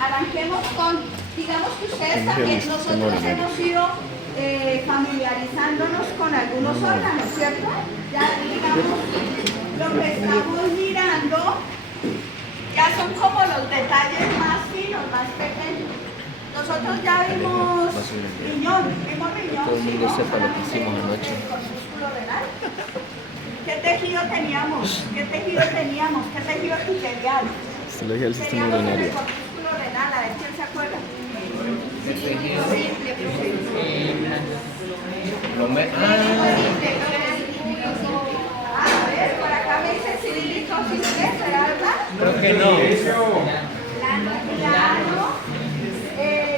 arranquemos con, digamos que ustedes también, nosotros hemos ido familiarizándonos con algunos órganos, ¿cierto? Ya digamos, lo que estamos mirando ya son como los detalles más finos, más pequeños. Nosotros ya vimos riñón, Todo el mundo ¿sí, sepa no? lo que hicimos anoche. Con músculo renal. ¿Qué tejido teníamos? ¿Qué tejido teníamos? ¿Qué tejido epitelial? Histología del sistema Teníamos en el urinario. corpúsculo renal, a ver quién se acuerda. A ver, por acá me dice cilíndrico, ¿sí? ¿Será verdad? Creo que no. Plano,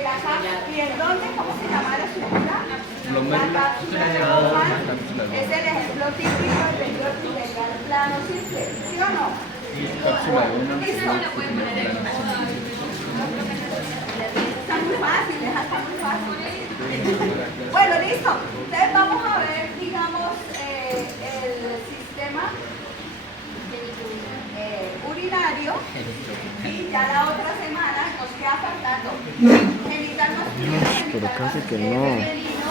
la cápsula, ¿y en dónde? ¿Cómo se llama la estructura? La cápsula de Bowman es el ejemplo típico del tejido epitelial plano simple, ¿sí o no? Cápsula de una. ¿Listo? Está muy fácil, está muy fácil. Bueno, listo. Entonces vamos a ver, digamos, el sistema urinario y ya la otra semana nos queda faltando genital masculino, Pero genital casi que no. femenino,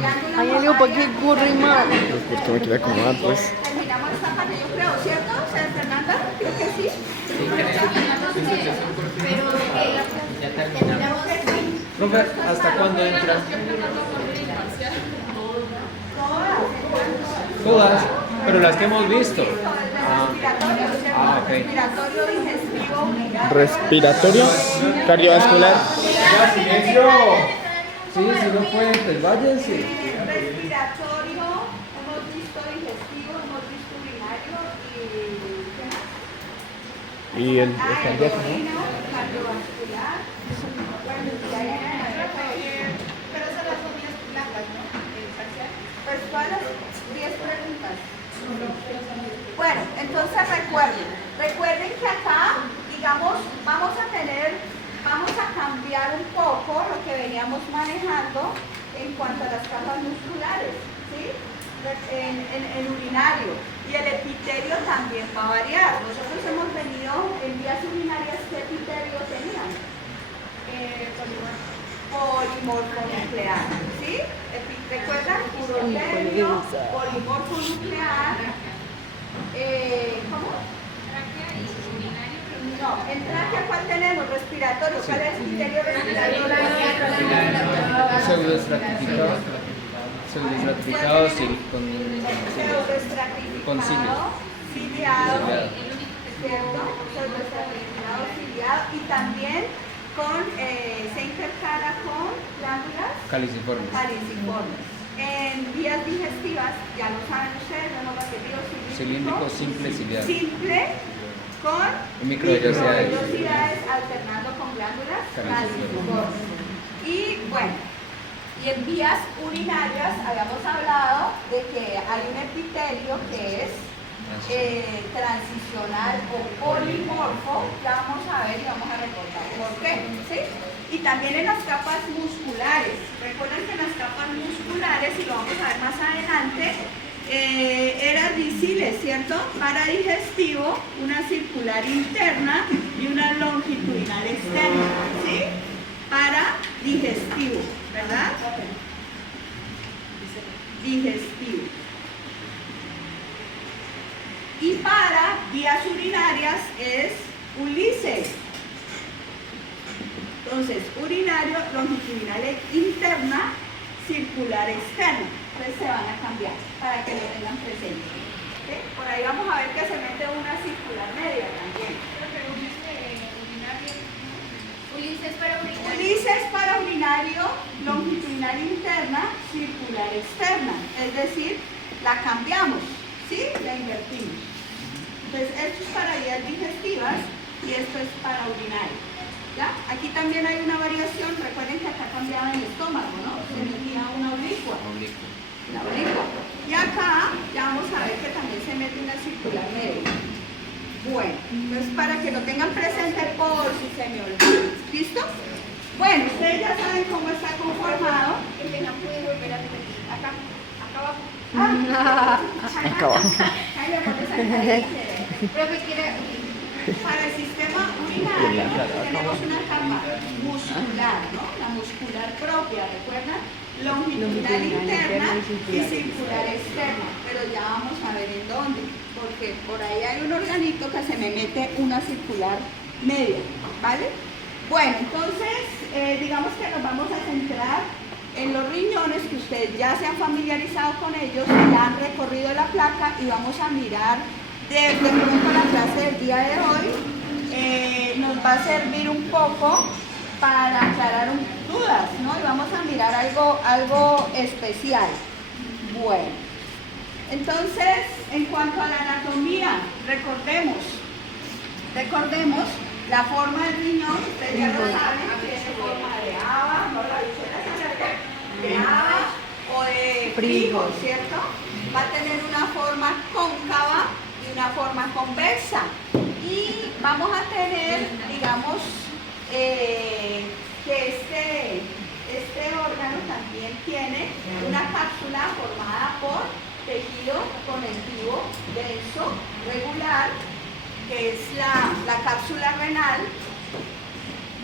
glándula Ay, Elio, ¿para qué mamaria, corre mal? Pues que me quería acomodar, pues. terminamos esta parte, yo creo, ¿cierto? O sea, Fernanda, creo que sí. Ya terminamos. Profe, ¿hasta cuándo entra? Todas, pero las que hemos visto. Ok. Respiratorio, digestivo, urinario. Respiratorio cardiovascular. ¡Ya, silencio! Sí, si no pueden, pues váyanse. Respiratorio, hemos visto digestivo, hemos visto urinario y ¿qué más? Y el cardíaco, ¿no? Endocrino, cardiovascular. Bueno, y ahí pero esas las son 10 blancas, ¿no? Pues todas las 10 preguntas. Bueno, entonces recuerden que acá, digamos, vamos a cambiar un poco lo que veníamos manejando en cuanto a las capas musculares, ¿sí? En urinario. Y el epitelio también va a variar. Nosotros hemos venido en vías urinarias, ¿qué epitelio tenían? Polimorfo nuclear, ¿sí? ¿Recuerdan? Urotelio, polimorfo nuclear. ¿Cómo? No, en tráquea, ¿cuál tenemos? Respiratorio. ¿Cuál es el criterio respiratorio? Pseudoestratificados. Pseudoestratificados y con Pseudoestratificado, ciliado, ¿cierto? Pseudoestratificado, ciliado y también se intercala con glándulas caliciformes. caliciformes. En vías digestivas, ya lo saben ustedes, lo hemos repetido, Cilíndrico simple ciliado. simple con Microvellosidades. microvellosidades alternando con glándulas caliciformes. Y bueno, y en vías urinarias habíamos hablado de que hay un epitelio que es transicional o polimorfo. Ya vamos a ver y vamos a recordar por qué, ¿sí? Y también en las capas musculares. Recuerden que en las capas musculares, y lo vamos a ver más adelante, eran disiles, ¿cierto? Para digestivo, una circular interna y una longitudinal externa, ¿sí? Para digestivo, ¿verdad? Digestivo. Y para vías urinarias es Ulises. Entonces, urinario, longitudinal interna, circular externa. Entonces se van a cambiar para que lo tengan presente. ¿Sí? Por ahí vamos a ver que se mete una circular media también. Ulises para urinario, longitudinal interna, circular externa. Es decir, la cambiamos, ¿sí? La invertimos. Entonces, esto es para vías digestivas y esto es para urinario. ¿Ya? Aquí también hay una variación. Recuerden que acá cambiaba el estómago, ¿no? Se metía una oblicua. Una oblicua. Y acá ya vamos a ver que también se mete una circular media. Bueno, entonces para que lo tengan presente por si se me olvida. ¿Listo? Bueno, ustedes ya saben cómo está conformado. El que no pude volver a repetir. Acá abajo. Acá abajo. Profe, para el sistema urinario tenemos una capa muscular, ¿no? La muscular propia, ¿recuerdan? Longitudinal interna y circular externa, pero ya vamos a ver en dónde, porque por ahí hay un organito que se me mete una circular media, ¿vale? Bueno, entonces, digamos que nos vamos a centrar en los riñones, que ustedes ya se han familiarizado con ellos, ya han recorrido la placa y vamos a mirar de pronto la clase del día de hoy. Nos va a servir un poco para aclarar dudas, ¿no? Y vamos a mirar algo especial. Bueno, entonces, en cuanto a la anatomía, recordemos la forma del riñón, ustedes ya lo saben, tiene forma de haba, no la de haba o de frigo, ¿cierto? Va a tener una forma cóncava y una forma convexa. Y vamos a tener, digamos, que este órgano también tiene una cápsula formada por tejido conectivo denso, regular, que es la cápsula renal,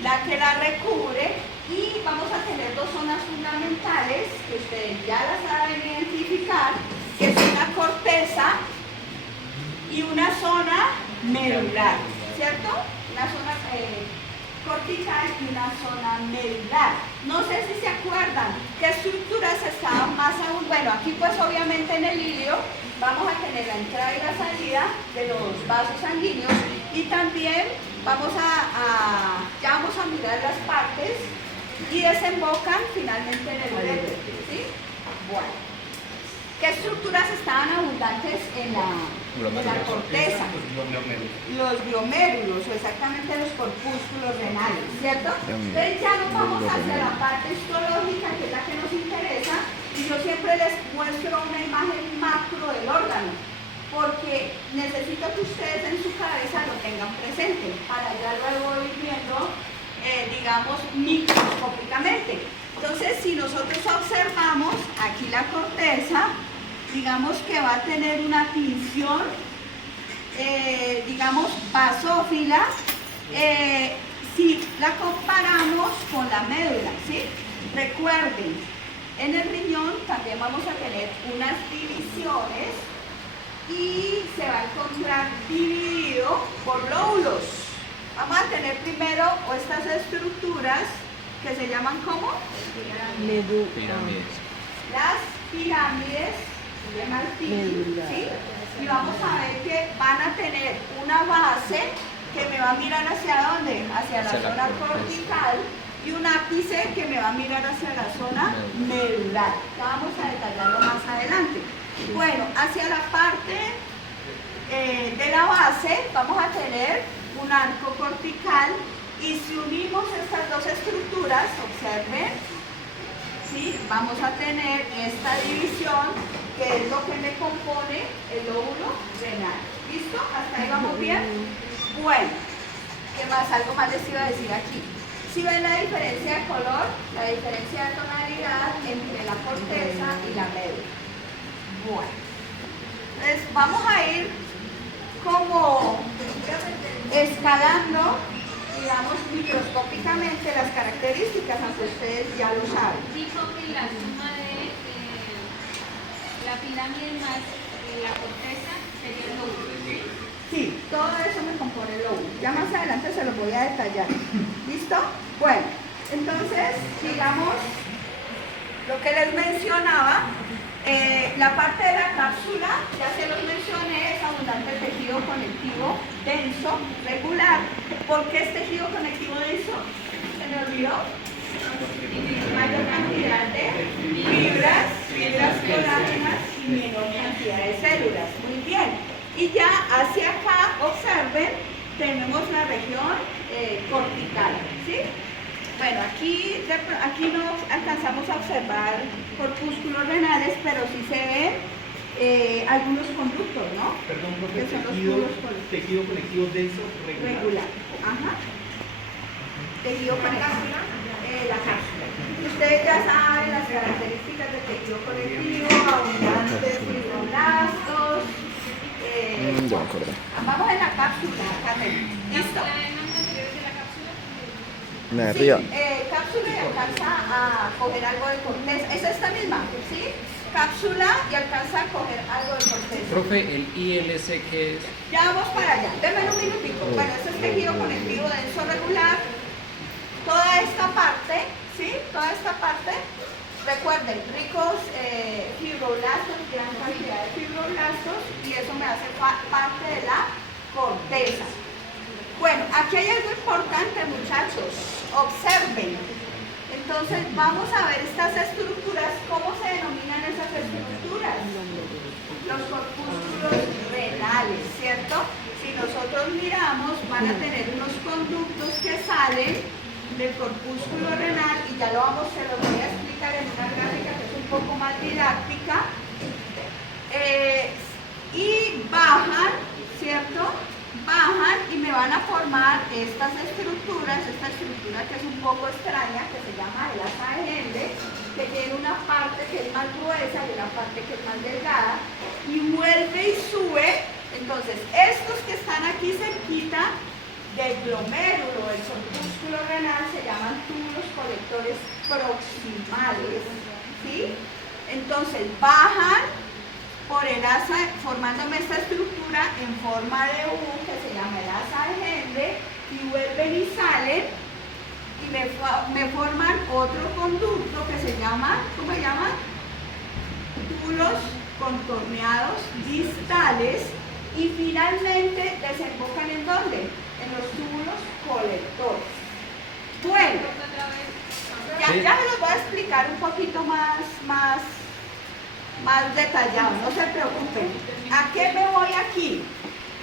la que la recubre, y vamos a tener dos zonas fundamentales que ustedes ya las saben identificar, que es una corteza y una zona medular, ¿cierto? Una zona cortical y una zona medular. No sé si se acuerdan qué estructuras estaban más aún. Bueno, aquí pues obviamente en el ilio vamos a tener la entrada y la salida de los vasos sanguíneos, y también ya vamos a mirar las partes y desembocan finalmente en el ureter, ¿sí? Bueno, ¿qué estructuras estaban abundantes en la corteza? Los glomérulos, o exactamente los corpúsculos renales, ¿cierto? Entonces ya nos vamos hacia la parte histológica, que es la que nos interesa, y yo siempre les muestro una imagen macro del órgano, porque necesito que ustedes en su cabeza lo tengan presente, para ya luego ir viendo, digamos, microscópicamente. Entonces, si nosotros observamos aquí la corteza, digamos que va a tener una tinción, digamos, basófila, si la comparamos con la médula, ¿sí? Recuerden, en el riñón también vamos a tener unas divisiones y se va a encontrar dividido por lóbulos. Vamos a tener primero estas estructuras que se llaman ¿cómo? Pirámides. Las pirámides de Martini, ¿sí? Y vamos a ver que van a tener una base que me va a mirar hacia dónde, hacia la zona cortical, y un ápice que me va a mirar hacia la zona medular. Ya vamos a detallarlo más adelante. Bueno, hacia la parte de la base vamos a tener un arco cortical, y si unimos estas dos estructuras, observen, ¿sí? Vamos a tener esta división, que es lo que me compone el lóbulo renal. ¿Listo? ¿Hasta ahí vamos bien? Bueno, ¿qué más? Algo más les iba a decir aquí. Si ven la diferencia de color, la diferencia de tonalidad entre la corteza y la médula. Bueno, entonces vamos a ir como escalando, digamos, microscópicamente las características, aunque ustedes ya lo saben. Dijo que la suma de la pirámide más la corteza sería el lóbulo. Sí, todo eso me compone el lóbulo. Ya más adelante se los voy a detallar. ¿Listo? Bueno, entonces, digamos, lo que les mencionaba, la parte de la cápsula, ya se los mencioné, es abundante tejido conectivo denso, regular. ¿Por qué es tejido conectivo denso? ¿Se me olvidó? Mayor cantidad de fibras colágenas y menor cantidad de células. Muy bien. Y ya hacia acá, observen, tenemos la región cortical, ¿sí? Bueno, aquí no alcanzamos a observar corpúsculos renales, pero sí se ven algunos conductos, ¿no? Perdón, profe, Que son los tejido conectivo denso regular. Ajá. Tejido conectivo, la cápsula. Ustedes ya saben las características del tejido conectivo, abundantes fibroblastos. Ya me acordé. Vamos en la cápsula, Carmen. ¿Listo? La vez anterior La de Sí, arriba. cápsula y alcanza a coger algo de corteza. Es esta misma, ¿sí? Cápsula y alcanza a coger algo de corteza. Profe, el ILC, ¿qué es? Ya vamos para allá. Denme un minutico. Bueno, este es tejido conectivo denso regular. Toda esta parte, ¿sí? Toda esta parte, recuerden, ricos fibroblastos, gran cantidad de fibroblastos, y eso me hace parte de la corteza. Bueno, aquí hay algo importante, muchachos. Observen. Entonces, vamos a ver estas estructuras. ¿Cómo se denominan esas estructuras? Los corpúsculos renales, ¿cierto? Si nosotros miramos, van a tener unos conductos que salen del corpúsculo renal, y ya se los voy a explicar en una gráfica que es un poco más didáctica, y bajan, ¿cierto? Bajan y me van a formar estas estructuras, esta estructura que es un poco extraña, que se llama el asa de Henle, que tiene una parte que es más gruesa y una parte que es más delgada, y vuelve y sube. Entonces, estos que están aquí cerquita del glomérulo, del corpúsculo renal, se llaman túbulos colectores proximales, ¿sí? Entonces, bajan por el asa, formándome esta estructura en forma de U, que se llama el asa de Henle, y vuelven y salen, y me forman otro conducto que se llama, ¿cómo se llama? Túbulos contorneados distales, y finalmente desembocan ¿en dónde? En los túbulos colectores. Bueno, ya me los voy a explicar un poquito más detallado, no se preocupen. ¿A qué me voy aquí?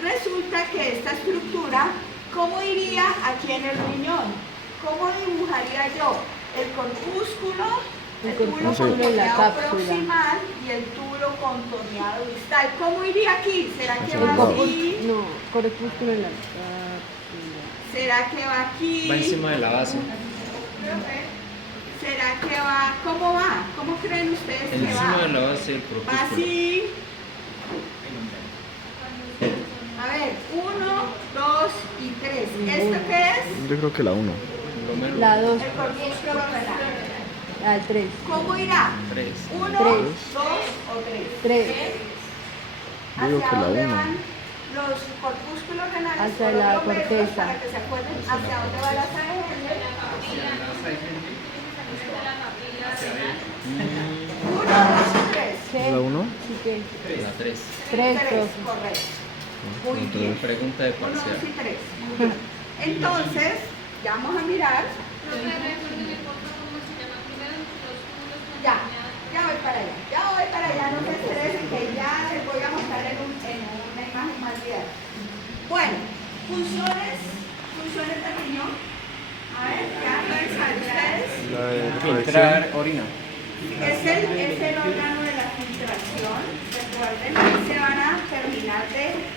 Resulta que esta estructura, ¿cómo iría aquí en el riñón? ¿Cómo dibujaría yo? El corpúsculo, el túbulo contorneado proximal y el túbulo contorneado distal. ¿Cómo iría aquí? ¿Será que va aquí? No, corpúsculo en la cápsula. ¿Será que va aquí? Va encima de la base. ¿Será que va? ¿Cómo va? ¿Cómo creen ustedes que Encima va? de la base del Va corpúsculo. así. A ver, 1, 2 y 3. ¿Esto qué es? Yo creo que la 1. Glomérulo. La 2, El corpúsculo renal. al 3. ¿Cómo irá? 3. 1, 2 Tres. o 3. 3. Yo digo ¿Hacia que la dónde uno. van los corpúsculos renales? Hacia Por los la glomérulos, corteza. Para que se acuerden hacia dónde va la asa de Henle. 1, 2 y 3. ¿La 1? Sí que. La 3. 3, 3, profe. correcto. Muy bien. Pregunta de 1, 2 parcial. y 3. Muy bien. Entonces, ya vamos a mirar. Ya voy para allá, no se estresen, que ya les voy a mostrar en una imagen más didáctica. Bueno, funciones del riñón. A ver, ya lo saben ustedes. La de Filtrar orina. Es el órgano de la filtración. Recuerden, ahí se van a terminar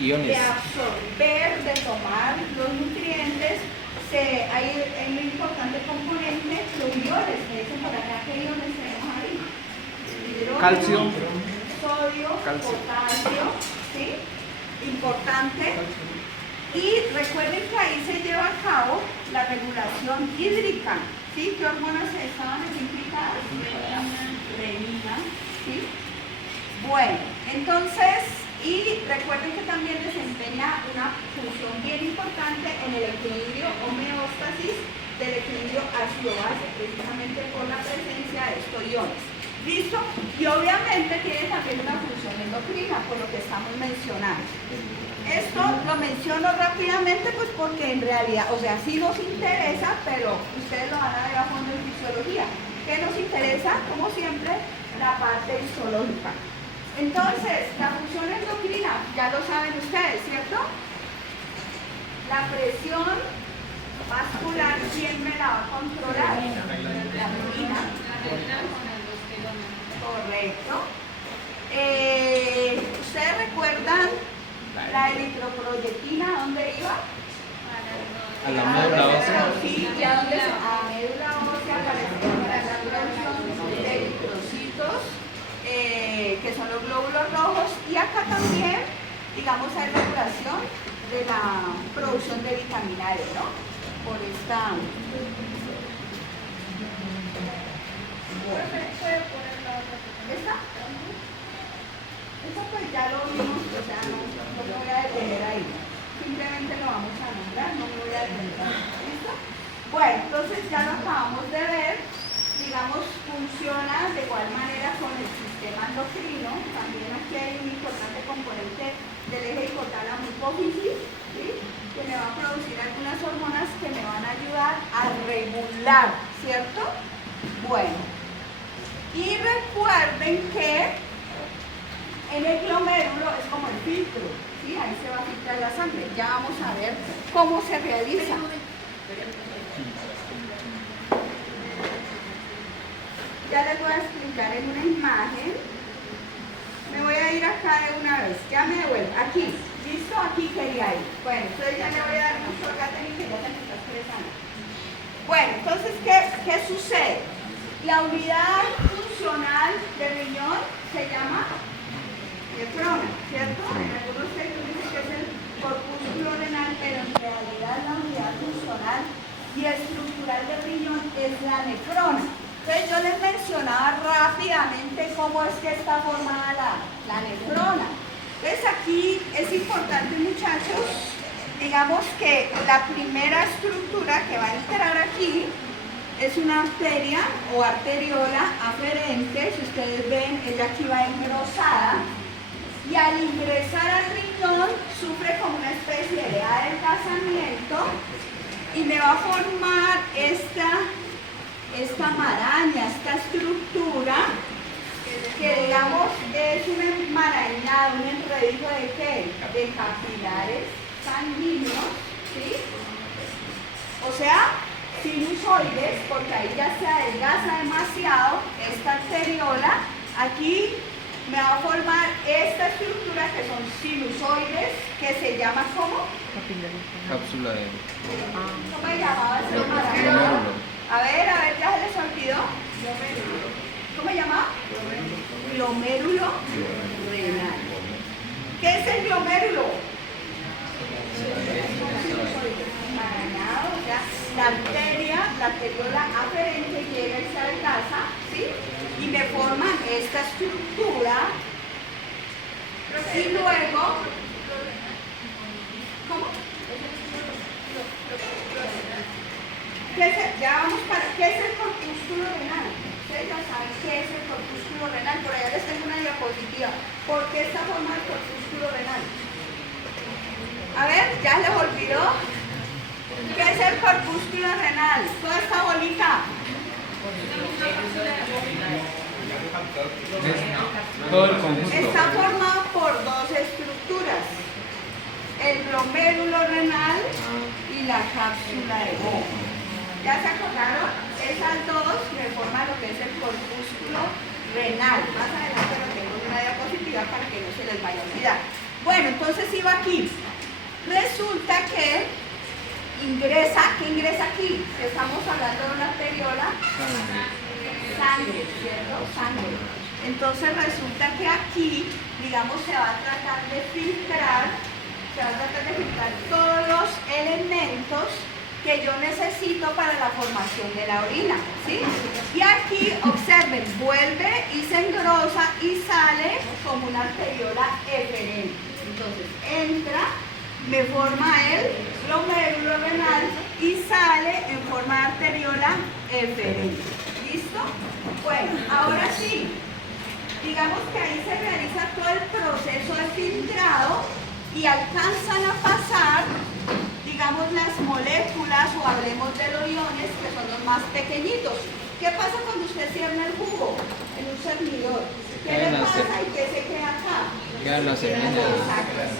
Iones. de absorber, de tomar los nutrientes. Hay un importante componente, los iones. Me dicen por acá qué iones tenemos ahí. Hidrógeno, Calcio. sodio, potasio, ¿sí? Importante. Y recuerden que ahí se lleva a cabo la regulación hídrica, ¿sí? ¿Qué hormonas estaban implicadas? Renina, ¿sí? Bueno, entonces, y recuerden que también desempeña una función bien importante en el equilibrio homeostasis del equilibrio ácido-base, precisamente por la presencia de estos iones. ¿Listo? Y obviamente tiene también una función endocrina, por lo que estamos mencionando. Esto lo menciono rápidamente pues porque en realidad, o sea, sí nos interesa, pero ustedes lo van a ver a fondo en fisiología. ¿Qué nos interesa? Como siempre, la parte histológica. Entonces, la función endocrina, ya lo saben ustedes, ¿cierto? La presión vascular, ¿quién me la va a controlar? La orina. Correcto. ¿Ustedes recuerdan la eritroproyectina? ¿Dónde iba? A la médula ósea. Sí, ¿y a dónde? A médula ósea para la producción de eritrocitos, que son los glóbulos rojos, y acá también, digamos, hay regulación de la producción de vitamina D, ¿no? Por esta Bueno, entonces ya lo acabamos de ver. Digamos, funciona de igual manera con el sistema endocrino. También aquí hay un importante componente del eje hipotálamo hipófisis, ¿sí? Que me va a producir algunas hormonas que me van a ayudar a regular, ¿cierto? Bueno, y recuerden que en el glomérulo es como el filtro, ¿sí? Ahí se va a filtrar la sangre. Ya vamos a ver cómo se realiza. Ya les voy a explicar en una imagen. Me voy a ir acá de una vez. Ya me devuelvo. Aquí. ¿Listo? Aquí quería ir. Bueno, entonces ya le voy a dar mucho acá que ya se me está expresando. Bueno, entonces, ¿qué sucede? La unidad funcional del riñón se llama nefrona, ¿cierto? En algunos textos dicen que es el corpúsculo renal, pero en realidad la unidad funcional y estructural del riñón es la nefrona. Entonces yo les mencionaba rápidamente cómo es que está formada la nefrona. Entonces aquí es importante, muchachos, digamos que la primera estructura que va a entrar aquí es una arteria o arteriola aferente. Si ustedes ven, ella aquí va engrosada y al ingresar al riñón sufre como una especie de adelgazamiento y me va a formar esta maraña, esta estructura que digamos es un enmarañado, un enredijo de ¿qué? De capilares sanguíneos, ¿sí? O sea, sinusoides, porque ahí ya se adelgaza demasiado esta arteriola. Aquí me va a formar esta estructura que son sinusoides, que se llama ¿cómo? Cápsula de ¿Cómo se llamaba ese enmarañado? glomérulo. A ver, ya se les olvidó. ¿Cómo se llama? Glomérulo renal. ¿Qué es el glomérulo? Enmarañado, o sea, la arteriola aferente llega y se adelgaza, ¿sí? Y me forman esta estructura. Y luego, ¿cómo? Ya vamos para, ¿qué es el corpúsculo renal? Ustedes ya saben qué es el corpúsculo renal, por allá les tengo una diapositiva. ¿Por qué está formado el corpúsculo renal? A ver, ¿ya les olvidó? ¿Qué es el corpúsculo renal? Toda esta bolita. Todo el conjunto. Está formado por dos estructuras. El glomérulo renal y la cápsula de Bowman. ¿Ya se acordaron? Esas dos me forman lo que es el corpúsculo renal. Más adelante lo tengo en una diapositiva para que no se les vaya a olvidar. Bueno, entonces iba aquí. Resulta que ingresa, ¿qué ingresa aquí? Estamos hablando de una arteriola. Sangre, ¿cierto? Sangre. Entonces resulta que aquí, digamos, se va a tratar de filtrar todos los elementos que yo necesito para la formación de la orina, ¿sí? Y aquí, observen, vuelve y se engrosa y sale como una arteriola eferente. Entonces, entra, me forma el glomérulo renal y sale en forma de arteriola eferente. ¿Listo? Bueno, ahora sí, digamos que ahí se realiza todo el proceso de filtrado y alcanzan a pasar, digamos, las moléculas o hablemos de los iones que son los más pequeñitos. ¿Qué pasa cuando usted cierra el jugo en un cernidor? ¿Qué le pasa y qué se queda acá? Quedan las semillas.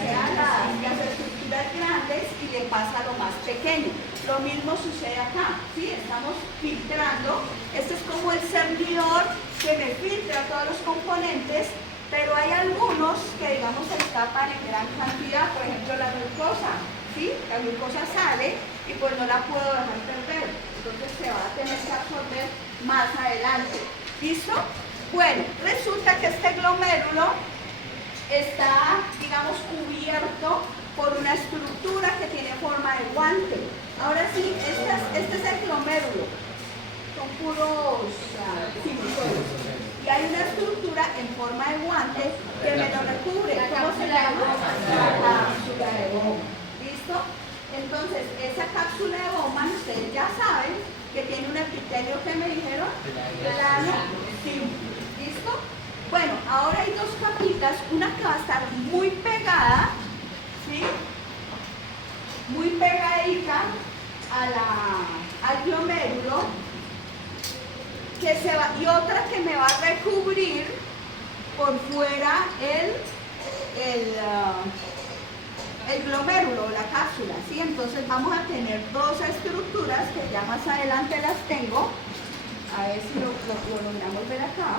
Quedan las estructuras grandes y le pasa lo más pequeño. Lo mismo sucede acá, ¿sí? Estamos filtrando. Este es como el cernidor que me filtra todos los componentes, pero hay algunos que, digamos, se escapan en gran cantidad, por ejemplo, la glucosa, ¿sí? La glucosa sale y pues no la puedo dejar perder, entonces se va a tener que absorber más adelante. ¿Listo? Bueno, resulta que este glomérulo está, digamos, cubierto por una estructura que tiene forma de guante. Ahora sí, este es el glomérulo, son puros sinusoides. Y hay una estructura en forma de guante que me lo recubre. ¿Cómo se llama? La cápsula de Bowman. ¿Listo? Entonces, esa cápsula de Bowman, ustedes ya saben tiene un epitelio que me dijeron plano, simple. ¿Listo? Bueno, ahora hay dos capitas, una que va a estar muy pegada, ¿sí? Muy pegadita al glomérulo, y otra que me va a recubrir por fuera el glomérulo, la cápsula, ¿sí? Entonces vamos a tener dos estructuras que ya más adelante las tengo. A ver si lo logramos ver acá.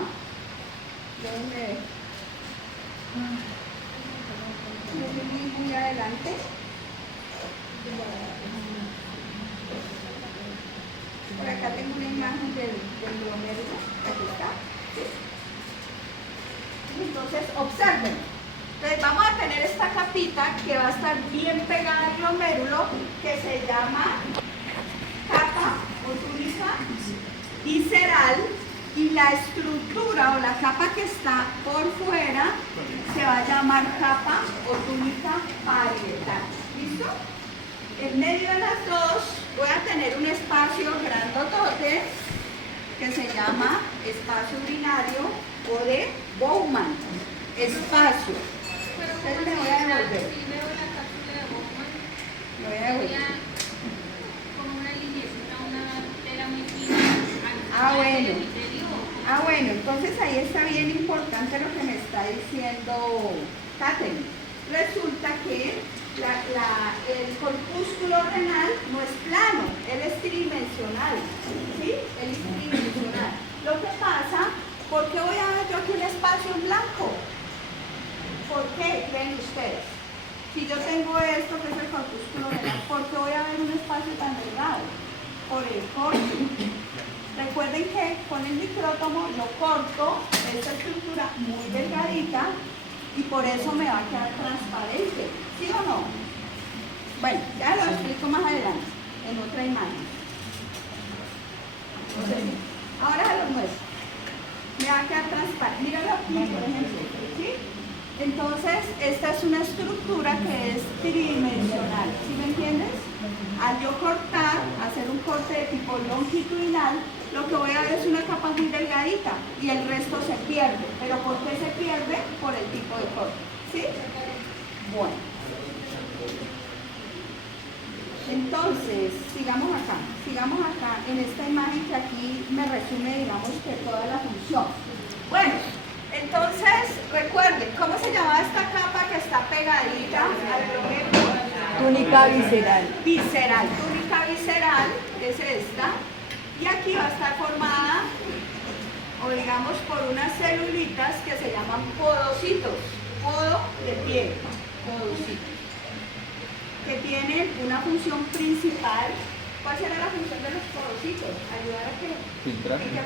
Déjenme muy adelante. Por acá tengo una imagen del glomérulo. Aquí está. ¿Sí? Entonces, observen. Entonces vamos a tener esta capita que va a estar bien pegada al glomérulo, que se llama capa o túnica visceral, y la estructura o la capa que está por fuera se va a llamar capa o túnica parietal. ¿Listo? En medio de las dos voy a tener un espacio grandotote que se llama espacio urinario o de Bowman. Espacio. Pero Entonces como me voy a devolver. si veo la cápsula de Bowman, Me voy a devolver. como una liniecita, una tela muy fina. Ah, bueno. del epitelio. Ah, bueno, entonces ahí está bien importante lo que me está diciendo Katherine. Resulta que el corpúsculo renal no es plano, él es tridimensional, ¿sí? Él es tridimensional. Lo que pasa, ¿por qué voy a ver yo aquí un espacio en blanco? ¿Por qué creen ustedes? Si yo tengo esto que es el corpúsculo renal, ¿por qué voy a ver un espacio tan delgado? Por el corte. Recuerden que con el micrótomo yo corto esta estructura muy delgadita y por eso me va a quedar transparente. ¿Sí o no? Bueno, ya lo explico más adelante, en otra imagen. Entonces, ahora se los muestro. Me va a quedar transparente. Míralo aquí, por ejemplo. ¿Sí? Entonces, esta es una estructura que es tridimensional. ¿Sí me entiendes? Al yo cortar, hacer un corte de tipo longitudinal, lo que voy a ver es una capa muy delgadita y el resto se pierde. ¿Pero por qué se pierde? Por el tipo de corte. ¿Sí? Bueno. Entonces, sigamos acá en esta imagen que aquí me resume, digamos, que toda la función. Bueno, entonces, recuerden, ¿cómo se llamaba esta capa que está pegadita al glomérulo? Túnica visceral. Visceral, túnica visceral, es esta, y aquí va a estar formada, o digamos, por unas celulitas que se llaman podocitos, podo de piel, podocitos, que tienen una función principal. ¿Cuál será la función de los podocitos? Ayudar a que Filtrar. en el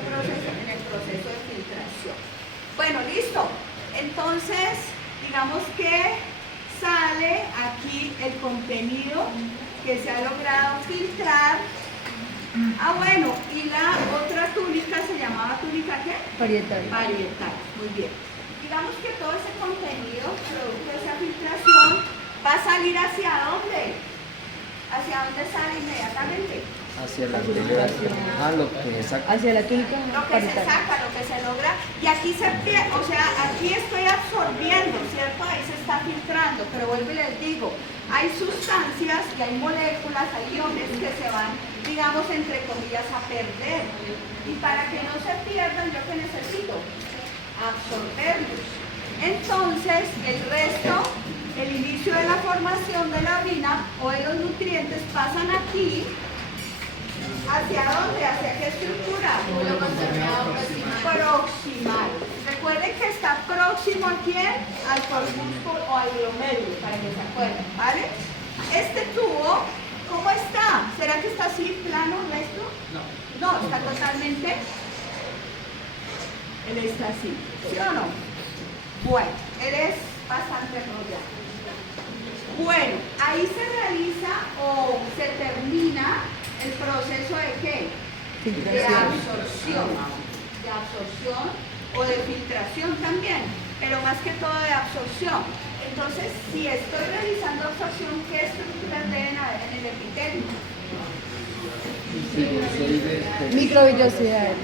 proceso de filtración. Bueno, listo. Entonces, digamos que sale aquí el contenido que se ha logrado filtrar. Ah, bueno, y la otra túnica se llamaba túnica ¿qué? Parietal. Parietal. Muy bien. Digamos que todo ese contenido, producto de esa filtración, va a salir ¿hacia dónde? ¿Hacia dónde sale inmediatamente? Hacia la anterior. Ah, lo que saca. Hacia la túnica Lo que se parietal. saca, lo que se logra, y aquí se pierde, o sea, aquí estoy absorbiendo, ¿cierto? Ahí se está filtrando, pero vuelvo y les digo, hay sustancias y hay moléculas, hay iones que se van, digamos, entre comillas, a perder. Y para que no se pierdan, ¿yo qué necesito? Absorberlos. Entonces, el resto, el inicio de la formación de la orina o de los nutrientes pasan aquí. ¿Hacia dónde? ¿Hacia qué estructura? Proximal. Recuerden que está próximo ¿a quién? Al corpúsculo o al glomérulo, para que se acuerden, ¿vale? Este tubo, ¿cómo está? ¿Será que está así, plano, recto? No, está totalmente... Él está así, ¿sí o no? Bueno, él es bastante enrollado. Bueno, ahí se realiza o se termina el proceso de ¿qué? De absorción o de filtración también, pero más que todo de absorción. Entonces, si estoy realizando absorción, ¿qué estructuras deben haber en el epitelio? Microvillosidades.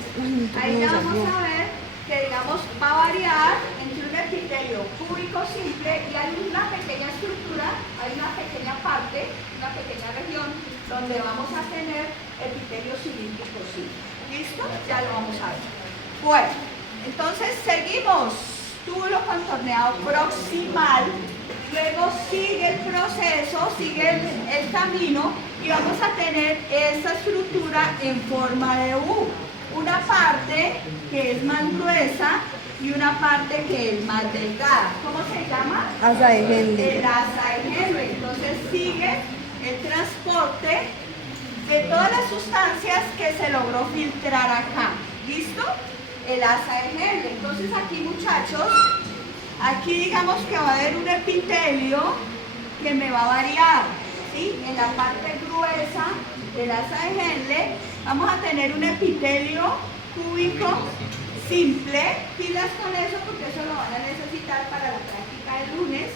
Ahí ya vamos a ver que, digamos, va a variar entre un epitelio cúbico simple y hay una pequeña estructura, hay una pequeña parte, una pequeña región donde vamos a tener epitelio cilíndrico simple. ¿Listo? Ya lo vamos a ver. Bueno, entonces seguimos. Túbulo contorneado proximal. Luego sigue el proceso, sigue el camino y vamos a tener esta estructura en forma de U. Una parte que es más gruesa y una parte que es más delgada. ¿Cómo se llama? Asa de Henle. El asa de Henle. Entonces sigue el transporte de todas las sustancias que se logró filtrar acá. ¿Listo? El asa de Henle. Entonces aquí, muchachos, aquí digamos que va a haber un epitelio que me va a variar, ¿sí? En la parte gruesa del asa de Henle vamos a tener un epitelio cúbico simple. Pilas con eso porque eso lo van a necesitar para la práctica del lunes.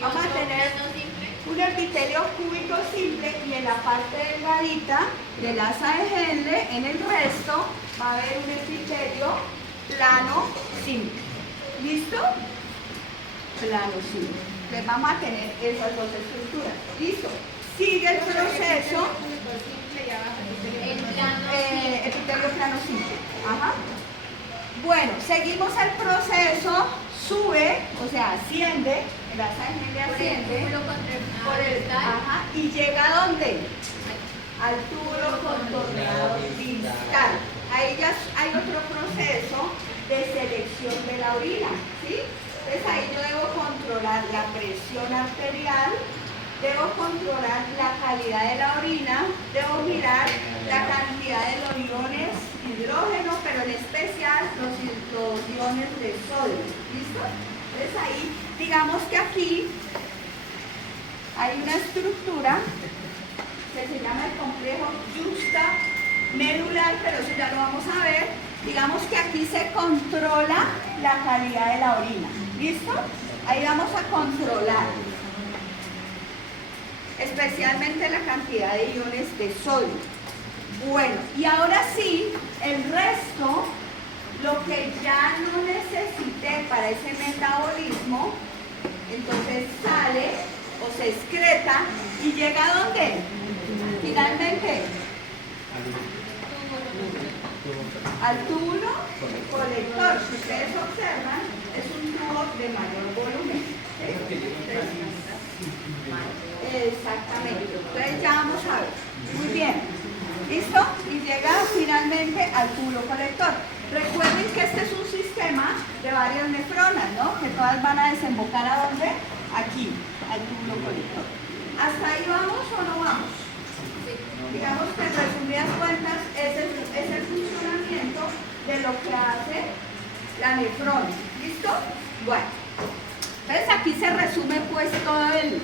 Vamos a tener un epitelio cúbico simple y en la parte delgadita del asa de Henle, en el resto, va a haber un epitelio plano simple. ¿Listo? Plano simple. Entonces vamos a tener esas dos estructuras. ¿Listo? Sigue el proceso. Epitelio plano simple. Ajá. Bueno, seguimos el proceso. Sube, o sea, asciende. El asa de Henle asciende. Por el, ajá, y llega ¿a dónde? Al túbulo contorneado distal. Ahí ya hay otro proceso de selección de la orina, ¿sí? Entonces ahí yo debo controlar la presión arterial, debo controlar la calidad de la orina, debo mirar la cantidad de los iones hidrógeno, pero en especial los iones de sodio, ¿listo? Entonces ahí, digamos que aquí hay una estructura que se llama el complejo juxtamedular, pero eso ya lo vamos a ver. Digamos que aquí se controla la calidad de la orina. ¿Listo? Ahí vamos a controlar especialmente la cantidad de iones de sodio. Bueno, y ahora sí, el resto, lo que ya no necesité para ese metabolismo, entonces sale o se excreta y llega ¿a dónde? Finalmente al túbulo colector. Si ustedes observan, es un tubo de mayor volumen. Exactamente. Entonces ya vamos a ver. Muy bien. ¿Listo? Y llega finalmente al túbulo colector. Recuerden que este es un sistema de varias nefronas, ¿no? Que todas van a desembocar ¿a dónde? Aquí, al túbulo colector. ¿Hasta ahí vamos o no vamos? Digamos que en resumidas cuentas es el funcionamiento de lo que hace la nefrona. ¿Listo? Bueno, entonces aquí se resume pues todo el...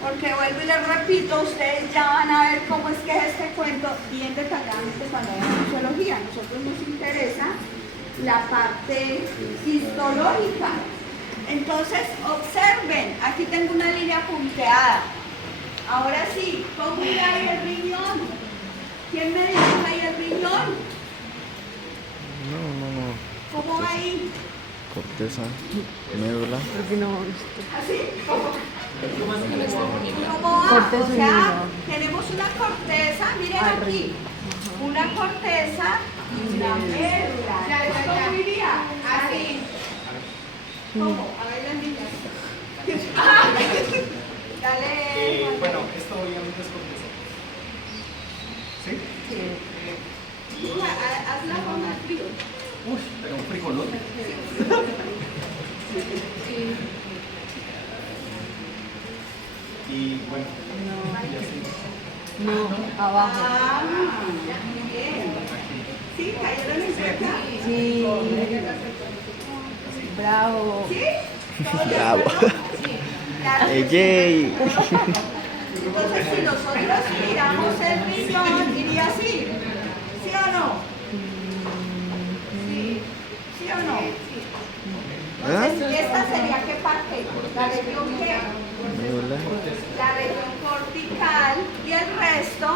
Porque vuelvo y les repito, ustedes ya van a ver cómo es que es este cuento bien detalladamente cuando vean fisiología. A nosotros nos interesa la parte histológica. Entonces, observen, aquí tengo una línea punteada. Ahora sí, ¿cómo irá ahí el riñón? ¿Quién me dijo ahí el riñón? No. ¿Cómo va ahí? Corteza, médula. ¿Así? ¿Cómo va? Corteza O y sea, médula. tenemos una corteza, miren aquí. Una corteza y una médula. ¿Cómo iría? Así. ¿Cómo? A ver las niñas. Dale. Bueno, esto obviamente es corteza. ¿Sí? Haz la forma de frío. Uy, pero un frijolote. Y bueno, y así. No, abajo. Ah, muy bien. ¿Sí? ¿Cayeron en cuenta? Sí. Bravo. ¿Sí? ¿Todos de Bravo. acuerdo? Claro que sí. ¡Ey! Entonces, si nosotros miramos el riñón, iría así. ¿Sí o no? Sí. ¿Sí o no? Entonces, ¿esta sería qué parte? ¿La región qué? Médula. La región cortical y el resto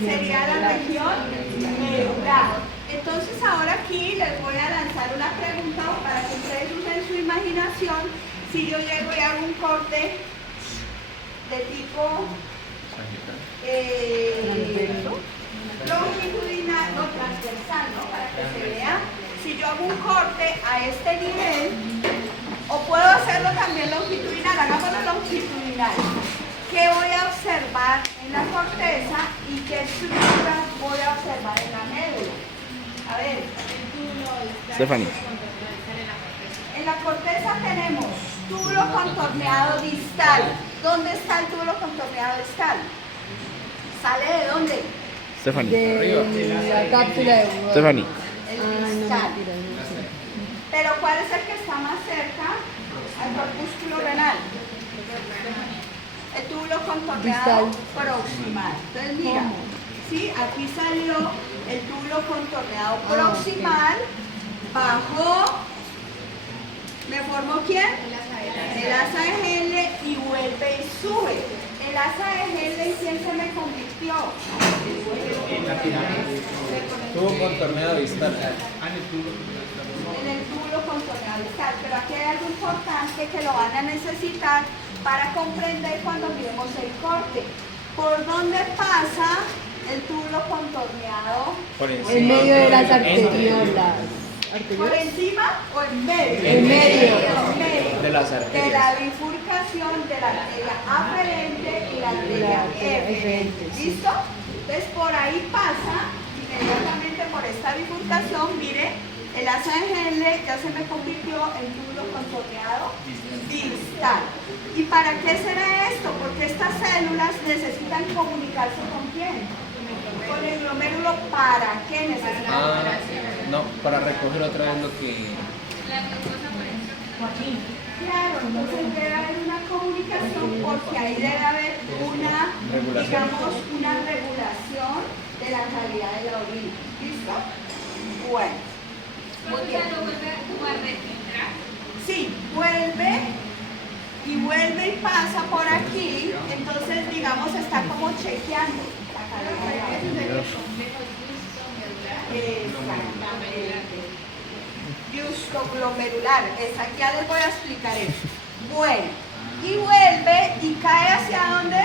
sería la región medular. Entonces ahora aquí les voy a lanzar una pregunta para que ustedes usen su imaginación. Si yo llego y hago un corte de tipo longitudinal, no transversal, ¿no? Para que se vea. Si yo hago un corte a este nivel, o puedo hacerlo también longitudinal, hagámoslo longitudinal. ¿Qué voy a observar en la corteza y qué estructuras voy a observar en la médula? A ver, Stephanie. en la corteza tenemos túbulo contorneado distal. ¿Dónde está el túbulo contorneado distal? ¿Sale de dónde? Stephanie. De la cápsula de huevo. Stephanie. El Ah, no, distal. mentira, no sé. Pero ¿cuál es el que está más cerca al corpúsculo renal? El túbulo contorneado proximal. Entonces mira, ¿sí? Aquí salió el túbulo contorneado proximal, bajó, ¿me formó quién? El asa de Henle y vuelve y sube. El asa de Henle, ¿en quién se me convirtió? Tuvo contorneado distal. En el túbulo contorneado distal, pero aquí hay algo importante que lo van a necesitar para comprender cuando miremos el corte. ¿Por dónde pasa el túbulo contorneado? Por encima. En medio de las Entre. arteriolas. ¿Por ¿Arteriolas? encima o en medio? En medio. En medio. De las De arterias. la bifurcación de la arteria aferente y la arteria eferente. ¿Listo? Entonces por ahí pasa, inmediatamente por esta bifurcación, mire, el asa de Henle ya se me convirtió en túbulo contorneado distal. ¿Y para qué será esto? Porque estas células necesitan comunicarse con quién. Con el glomérulo. ¿Para qué necesitan? No, para recoger otra vez lo que... Claro, entonces debe haber una comunicación porque ahí debe haber una, digamos, una regulación de la calidad de la orina. ¿Listo? Bueno. Muy bien. Sí, vuelve y pasa por aquí, entonces digamos está como chequeando la calidad de la orina. Exactamente. Justoglomerular, esa ya les voy a explicar eso. Bueno, y vuelve y cae hacia dónde?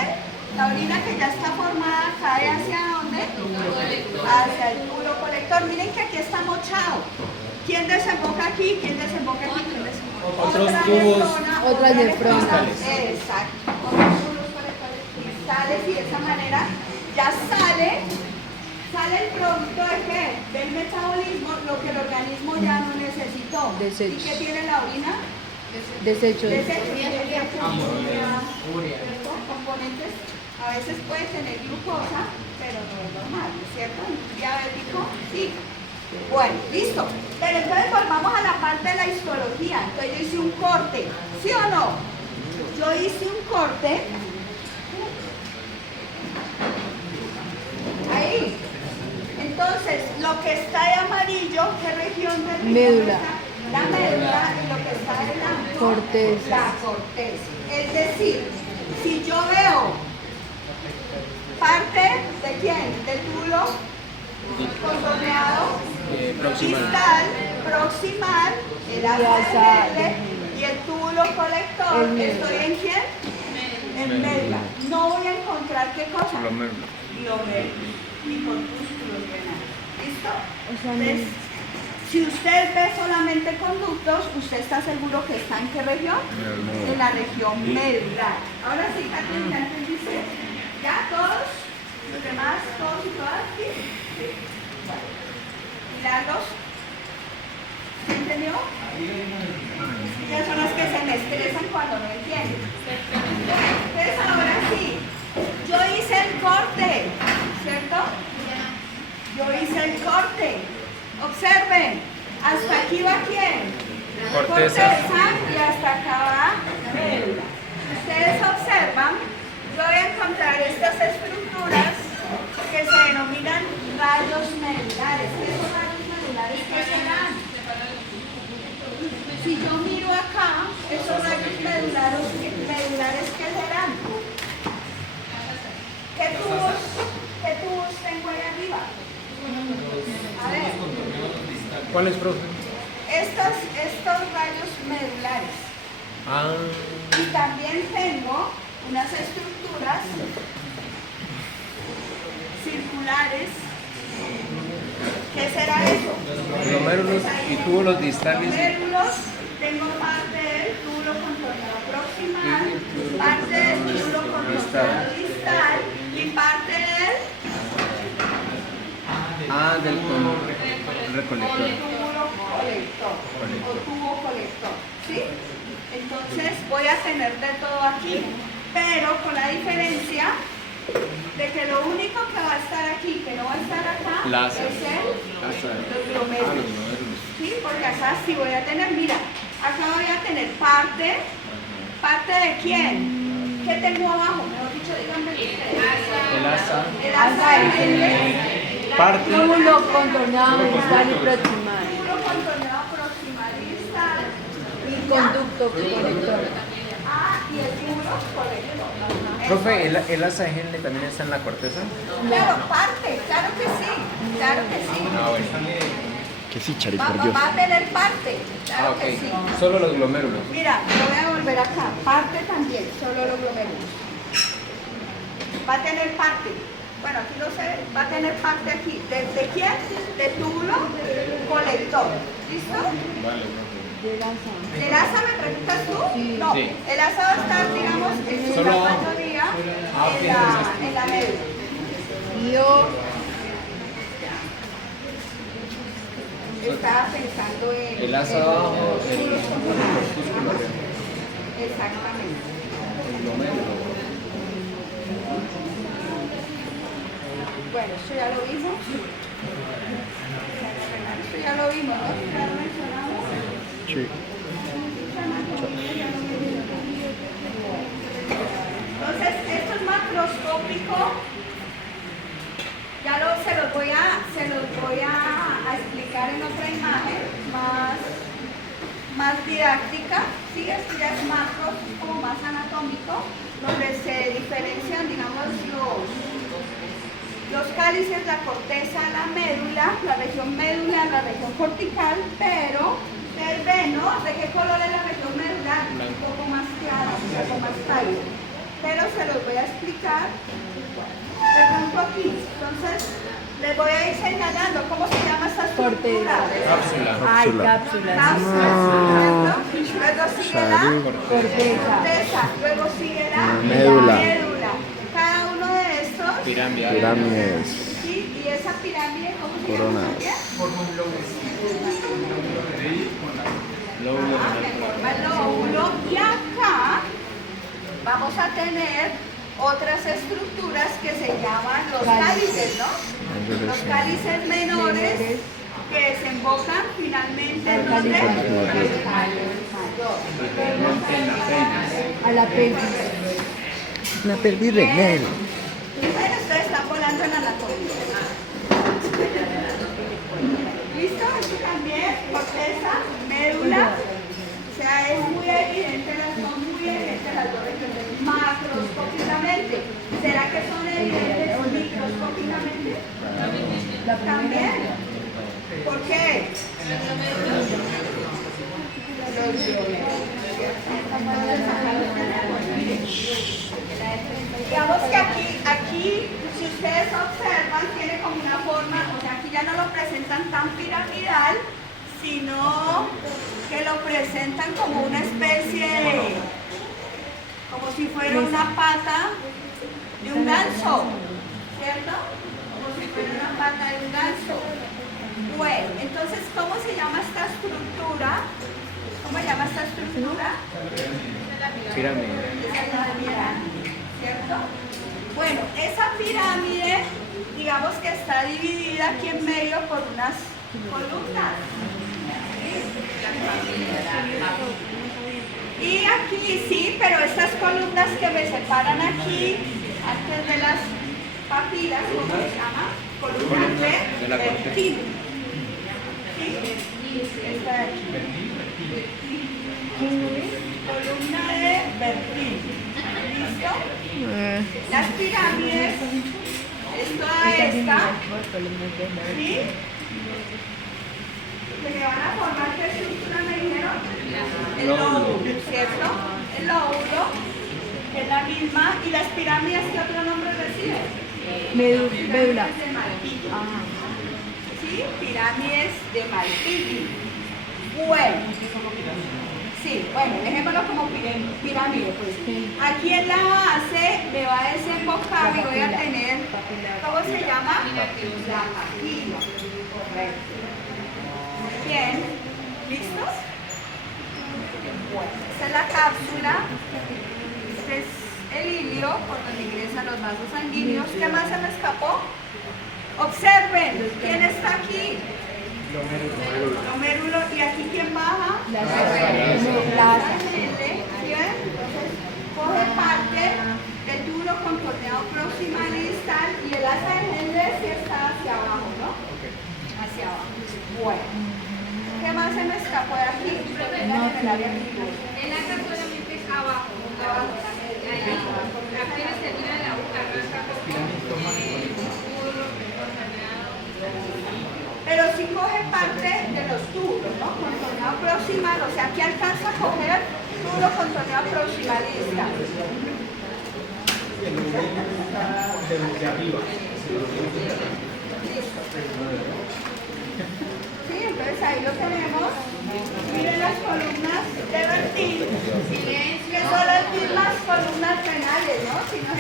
La orina que ya está formada cae hacia dónde? Hacia el túbulo colector. Miren que aquí está mochado. ¿Quién desemboca aquí? ¿Quién desemboca aquí? ¿Quién desemboca? Otros Otra tubos. nefrona, Otras otra nefronas. nefrona. Exacto. Otros túbulos colectores cristales y de esa manera ya sale el producto de qué? Del metabolismo, lo que el organismo ya no necesitó. Desecho. ¿Y qué tiene la orina? Desecho. Desecho. Componentes, a veces puede tener glucosa, pero no es normal, ¿no es cierto? Un diabético, sí. Bueno, listo. Pero entonces volvamos a la parte de la histología. Entonces yo hice un corte, ¿sí o no? Yo hice un corte. Ahí. Entonces, lo que está de amarillo, ¿qué región del riñón Médula. está? La médula, y lo que está de blanco, Corteza. la corteza. Es decir, si yo veo parte de quién, del túbulo contorneado, proximal. distal, proximal, el asa de Henle y el túbulo colector, En médula. ¿estoy en quién? En médula. No voy a encontrar qué cosa. Glomérulo. Glomérulos y corpúsculos renales. ¿Listo? O sea, Entonces, si usted ve solamente conductos, ¿usted está seguro que está en qué región? En la región medular. Ahora sí, Catherine, ¿ya entendiste? ¿Ya todos? ¿Los demás? ¿Todos y todas? ¿Sí? Sí. Bueno. ¿Milagros? ¿Se entendió? Ellas son las que se me estresan cuando no entienden. Entonces, ahora sí. Yo hice el corte, ¿cierto? Yo hice el corte. Observen, hasta aquí va quién? Corteza. Y hasta acá va médula. Ustedes observan, yo voy a encontrar estas estructuras que se denominan rayos medulares. ¿Qué son rayos medulares? ¿Qué serán? Si yo miro acá, esos rayos medulares ¿qué serán? ¿Qué tubos ¿Cuáles, profe? Estos rayos medulares. Ah, Y también tengo unas estructuras circulares. ¿Qué será eso? glomérulos y túbulos distales. Glomérulos, tengo parte del túbulo contorneado proximal, parte del túbulo contorneado distal y parte del Del recolector. túbulo colector o tubo colector, ¿sí? Entonces voy a tener de todo aquí, pero con la diferencia de que lo único que va a estar aquí, que no va a estar acá, Las- es los glomérulos. ¿Sí? Porque acá sí voy a tener, mira, acá voy a tener parte de quién, ¿qué tengo abajo? Mejor dicho, díganme ustedes. El asa. El asa de Mendel, Parte. Túbulo contorneado distal y proximal. túbulo contorneado proximal y distal, Y conducto conector. y el túbulo colector. Profe, ¿el asa de Henle también está en la corteza? Claro, parte, claro que sí, claro que sí. Ah, bueno. Que sí, Chari, Va, por Dios. va a tener parte, claro ok. que sí. Solo los glomérulos. Mira, lo voy a volver acá, parte también, solo los glomérulos. Va a tener parte, bueno, aquí lo sé, va a tener parte aquí. ¿De quién? De túbulo colector, ¿listo? De lanza. ¿El asa me preguntas tú? Sí. No, Sí. el asa va a estar, digamos, en su Solo- gran mayoría en la médula. Y yo, Estaba pensando en... El asa abajo, el túbulo contorneado. corpúsculo arriba. Exactamente. El glomérulo. Bueno, esto ya lo vimos. Esto ya lo vimos, ¿no? Ya lo mencionamos. Sí. Entonces, esto es macroscópico. Ya se los voy a explicar en otra imagen más didáctica. ¿Sí? Esto ya es macro, es como más anatómico, donde se diferencian, digamos, los cálices, la corteza, la médula, la región medular, la región cortical, pero ustedes ven, ¿no? ¿De qué color es la región medular? Un poco más clara, un poco más cálida. Pero se los voy a explicar de pronto aquí. Entonces, les voy a ir señalando cómo se llama esta estructura. Cápsula. hay cápsulas. Cápsula, ¿cierto? Luego sigue la Corteza. corteza, luego sigue la Médula. médula. Cada uno de estos, Pirámide. Pirámides. ¿sí? Y esa pirámide, ¿cómo se Coronas. llama? ¿Qué? Lóbulo. Forma el lóbulo. Y acá vamos a tener otras estructuras que se llaman los cálices, ¿no? Los cálices menores que desembocan finalmente en donde? A la pelvis. La pelvis renal. Bueno, ustedes están volando en anatomía. ¿Listo? Esto también, corteza, médula. O sea, es muy evidente, son muy evidentes las dos regiones macroscópicamente. ¿Será que son evidentes microscópicamente? También. ¿Por qué? Digamos que aquí, si ustedes observan, tiene como una forma, o sea, aquí ya no lo presentan tan piramidal, sino que lo presentan como una especie de, como si fuera una pata de un ganso, ¿cierto? Como si fuera una pata de un ganso. Bueno, entonces, ¿cómo se llama esta estructura? ¿Cómo se llama esta estructura? Pirámide. Esa es la pirámide, ¿cierto? Bueno, esa pirámide, digamos que está dividida aquí en medio por unas columnas. Y aquí sí, pero estas columnas que me separan aquí, antes de las papilas, ¿cómo se llama? Columnas De la corteza. Bertini. ¿Sí? Esta de aquí. Columna de Bertini. ¿Listo? Las pirámides, esto a esta, ¿sí? que van a formar qué estructura me dijeron. El lóbulo, ¿cierto? El lóbulo, que es la misma, y las pirámides, ¿qué otro nombre reciben? Médula. Pirámides de Malpighi. Ajá. ¿Sí? Pirámides de Malpighi. Bueno. Sí, bueno, dejémoslo como pirámide, pues. Aquí en la base me va a desembocar y voy a tener, ¿cómo se llama? La papila. Correcto. Bien, ¿listos? Bueno, esta es la cápsula. Este es el hilio por donde ingresan los vasos sanguíneos. ¿Qué más se me escapó? Observen, ¿quién está aquí? Glomérulo. ¿Y aquí quién baja? La ¿Sí ven? Entonces, coge parte del túbulo contorneado proximal y distal y el asa de Henle sí está hacia abajo, ¿no? Hacia abajo. Bueno. ¿Qué más se me escapó de aquí? En el área fibrosa. El acá solamente es abajo. Abajo. Ahí, apenas termina la boca, arranca Pero sí coge parte de los túbulos, ¿no? Contorneado proximal, o sea, aquí alcanza a coger túbulo contorneado proximal y distal. De arriba. Sí, entonces ahí lo tenemos. Miren las columnas de Bertin, que son las mismas columnas renales, ¿no? Si no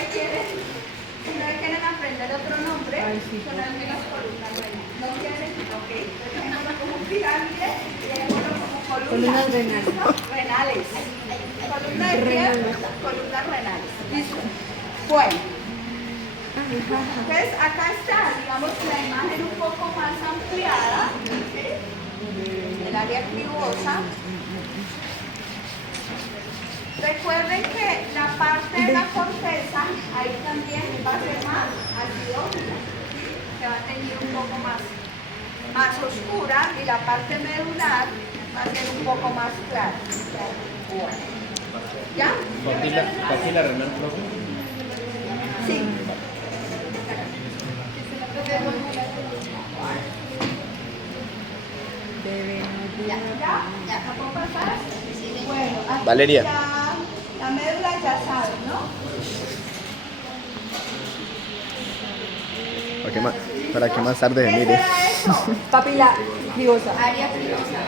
quieren aprender otro nombre, son las mismas columnas renales. ¿No quieren? Ok. Dejémoslo como pirámide y dejémoslo como columnas renales. Renales. Columna de pie, columnas renales. Listo. Bueno. Entonces acá está, digamos, la imagen un poco más ampliada, ¿sí? El área cribosa. Recuerden que la parte de la corteza, ahí también va a ser más acidófila, ¿sí? Se va a tener un poco más oscura y la parte medular va a ser un poco más clara. Bueno. ¿Ya? Papila renal, profe. Sí. Ya, ¿no puedo pasar? Bueno, aquí Valeria. la médula ya saben, ¿no? Para que más tarde se ¿Qué mire. será eso? Papila cribosa. Área filosa.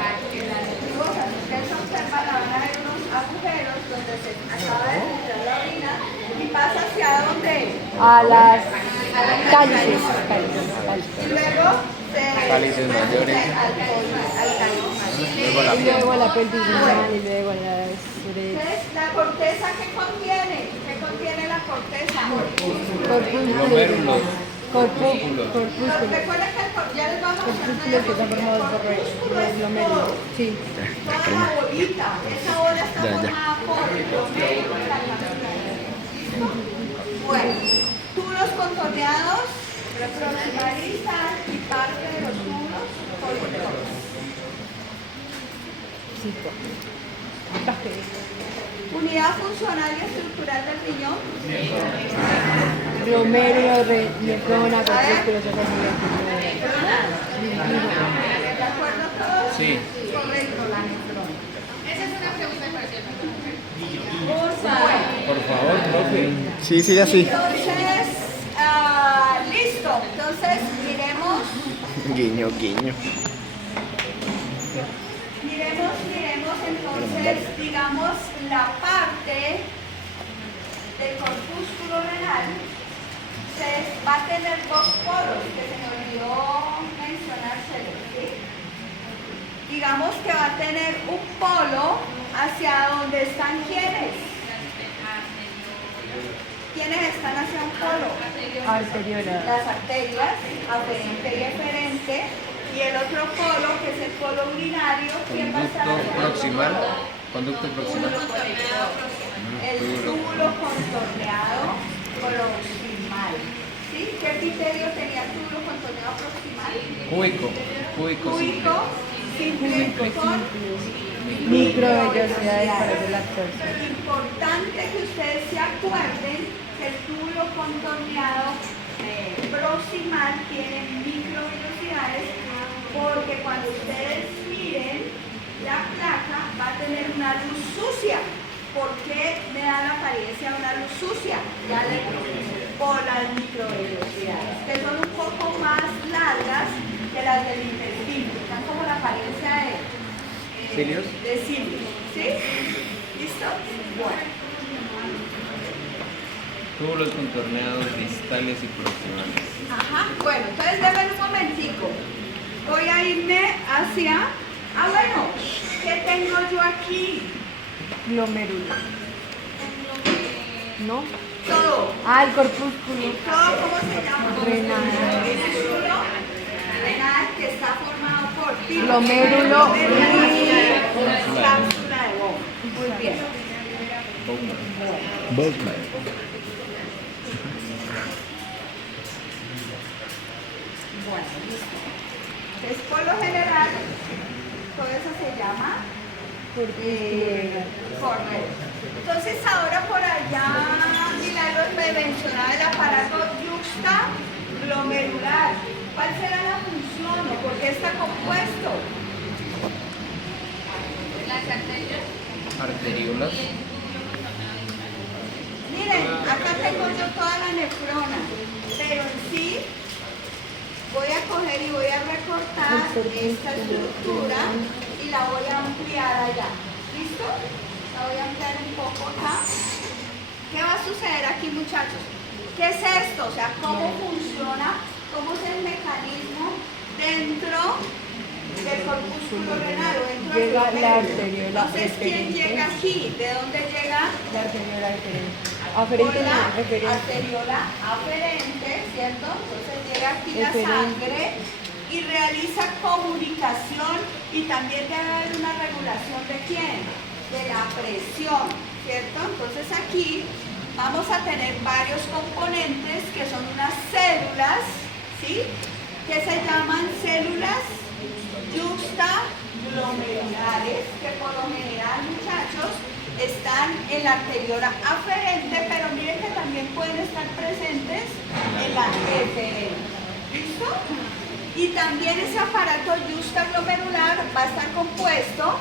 Ustedes observan, van a ver unos agujeros donde se acaba de filtrar la orina y pasa hacia dónde. A las cálices. Y luego se Cálices mayores. al Luego la Y luego a la pelvis renal y luego a las Entonces, ¿la corteza qué contiene? ¿Qué contiene la corteza? Glomérulos. corpúsculos. Recuerden que ya les vamos a Corpúsculos que están formados por los glomérulos. Sí. toda la bolita, esa bola está Ya. formada por glomérulos y la cápsula. ¿Listo? Bueno, túbulos contorneados, proximalistas y parte de los túbulos columnares. Sí. Unidad funcional y estructural del riñón. Glomérulo, nefrona, corpúsculos, ¿De acuerdo todos? Sí. Correcto, la nefrona. Esa es una pregunta para ti. Por favor, profe. Sí, así. Entonces, listo. Entonces, miremos Guiño, guiño. entonces, digamos, la parte del corpúsculo renal va a tener dos polos que se me olvidó mencionárselo, ¿sí? Digamos que va a tener un polo hacia donde están ¿quiénes? ¿Quiénes están hacia un polo? arteriola. Las arterias, aferente y eferente, y el otro polo, que es el polo urinario, ¿quién va a estar Conducto hacia el proximal. polo? Conducto proximal. El túbulo contorneado proximal. ¿Sí? ¿Qué epitelio tenía el túbulo contorneado proximal? Cúbico. Cúbico simple. Cúbico, simple con Microvellosidades para hacer la absorción. Importante que ustedes se acuerden que el túbulo contorneado proximal tiene microvelocidades porque cuando ustedes miren la placa va a tener una luz sucia. ¿Por qué me da la apariencia de una luz sucia? Ya le por las microvelocidades, que son un poco más largas que las del intestino. Están como la apariencia ¿Cilios? de cilios. ¿Sí? ¿Listo? Bueno. Túbulos contorneados distales y proximales. Ajá, bueno, entonces déjenme un momentico. Voy a irme hacia... bueno, ¿qué tengo yo aquí? Glomérulo. ¿No? Todo. Ah, el corpúsculo. ¿Todo cómo se llama? Renal. Músculo renal que está formado por Glomérulo y cápsula de Bowman. Muy bien. Bowman. Bueno, listo. Entonces, por lo general, todo eso se llama correr. Entonces, ahora por allá, Milagros me mencionaba el aparato yuxtaglomerular. ¿Cuál será la función o por qué está compuesto? Las arterias Arteriolas. Miren, acá tengo yo toda la nefrona, pero en sí voy a coger y voy a recortar esta estructura y la voy a ampliar allá. ¿Listo? La voy a ampliar un poco acá. ¿Qué va a suceder aquí, muchachos? ¿Qué es esto? O sea, ¿cómo funciona? ¿Cómo es el mecanismo dentro del corpúsculo renal o dentro del Llega la glomérulo? arteriola Entonces, ¿quién eferente. llega aquí? ¿De dónde llega? La arteriola referente. Por Aferente la no, referente. arteriola aferente, ¿cierto? Entonces llega aquí la Eferente. sangre y realiza comunicación y también debe haber una regulación de quién? De la presión, ¿cierto? Entonces aquí vamos a tener varios componentes que son unas células, ¿sí? Que se llaman células yuxtaglomerulares, que por lo general, muchachos, están en la arteriola aferente, pero miren que también pueden estar presentes en la eferente. ¿Listo? Y también ese aparato yuxtaglomerular va a estar compuesto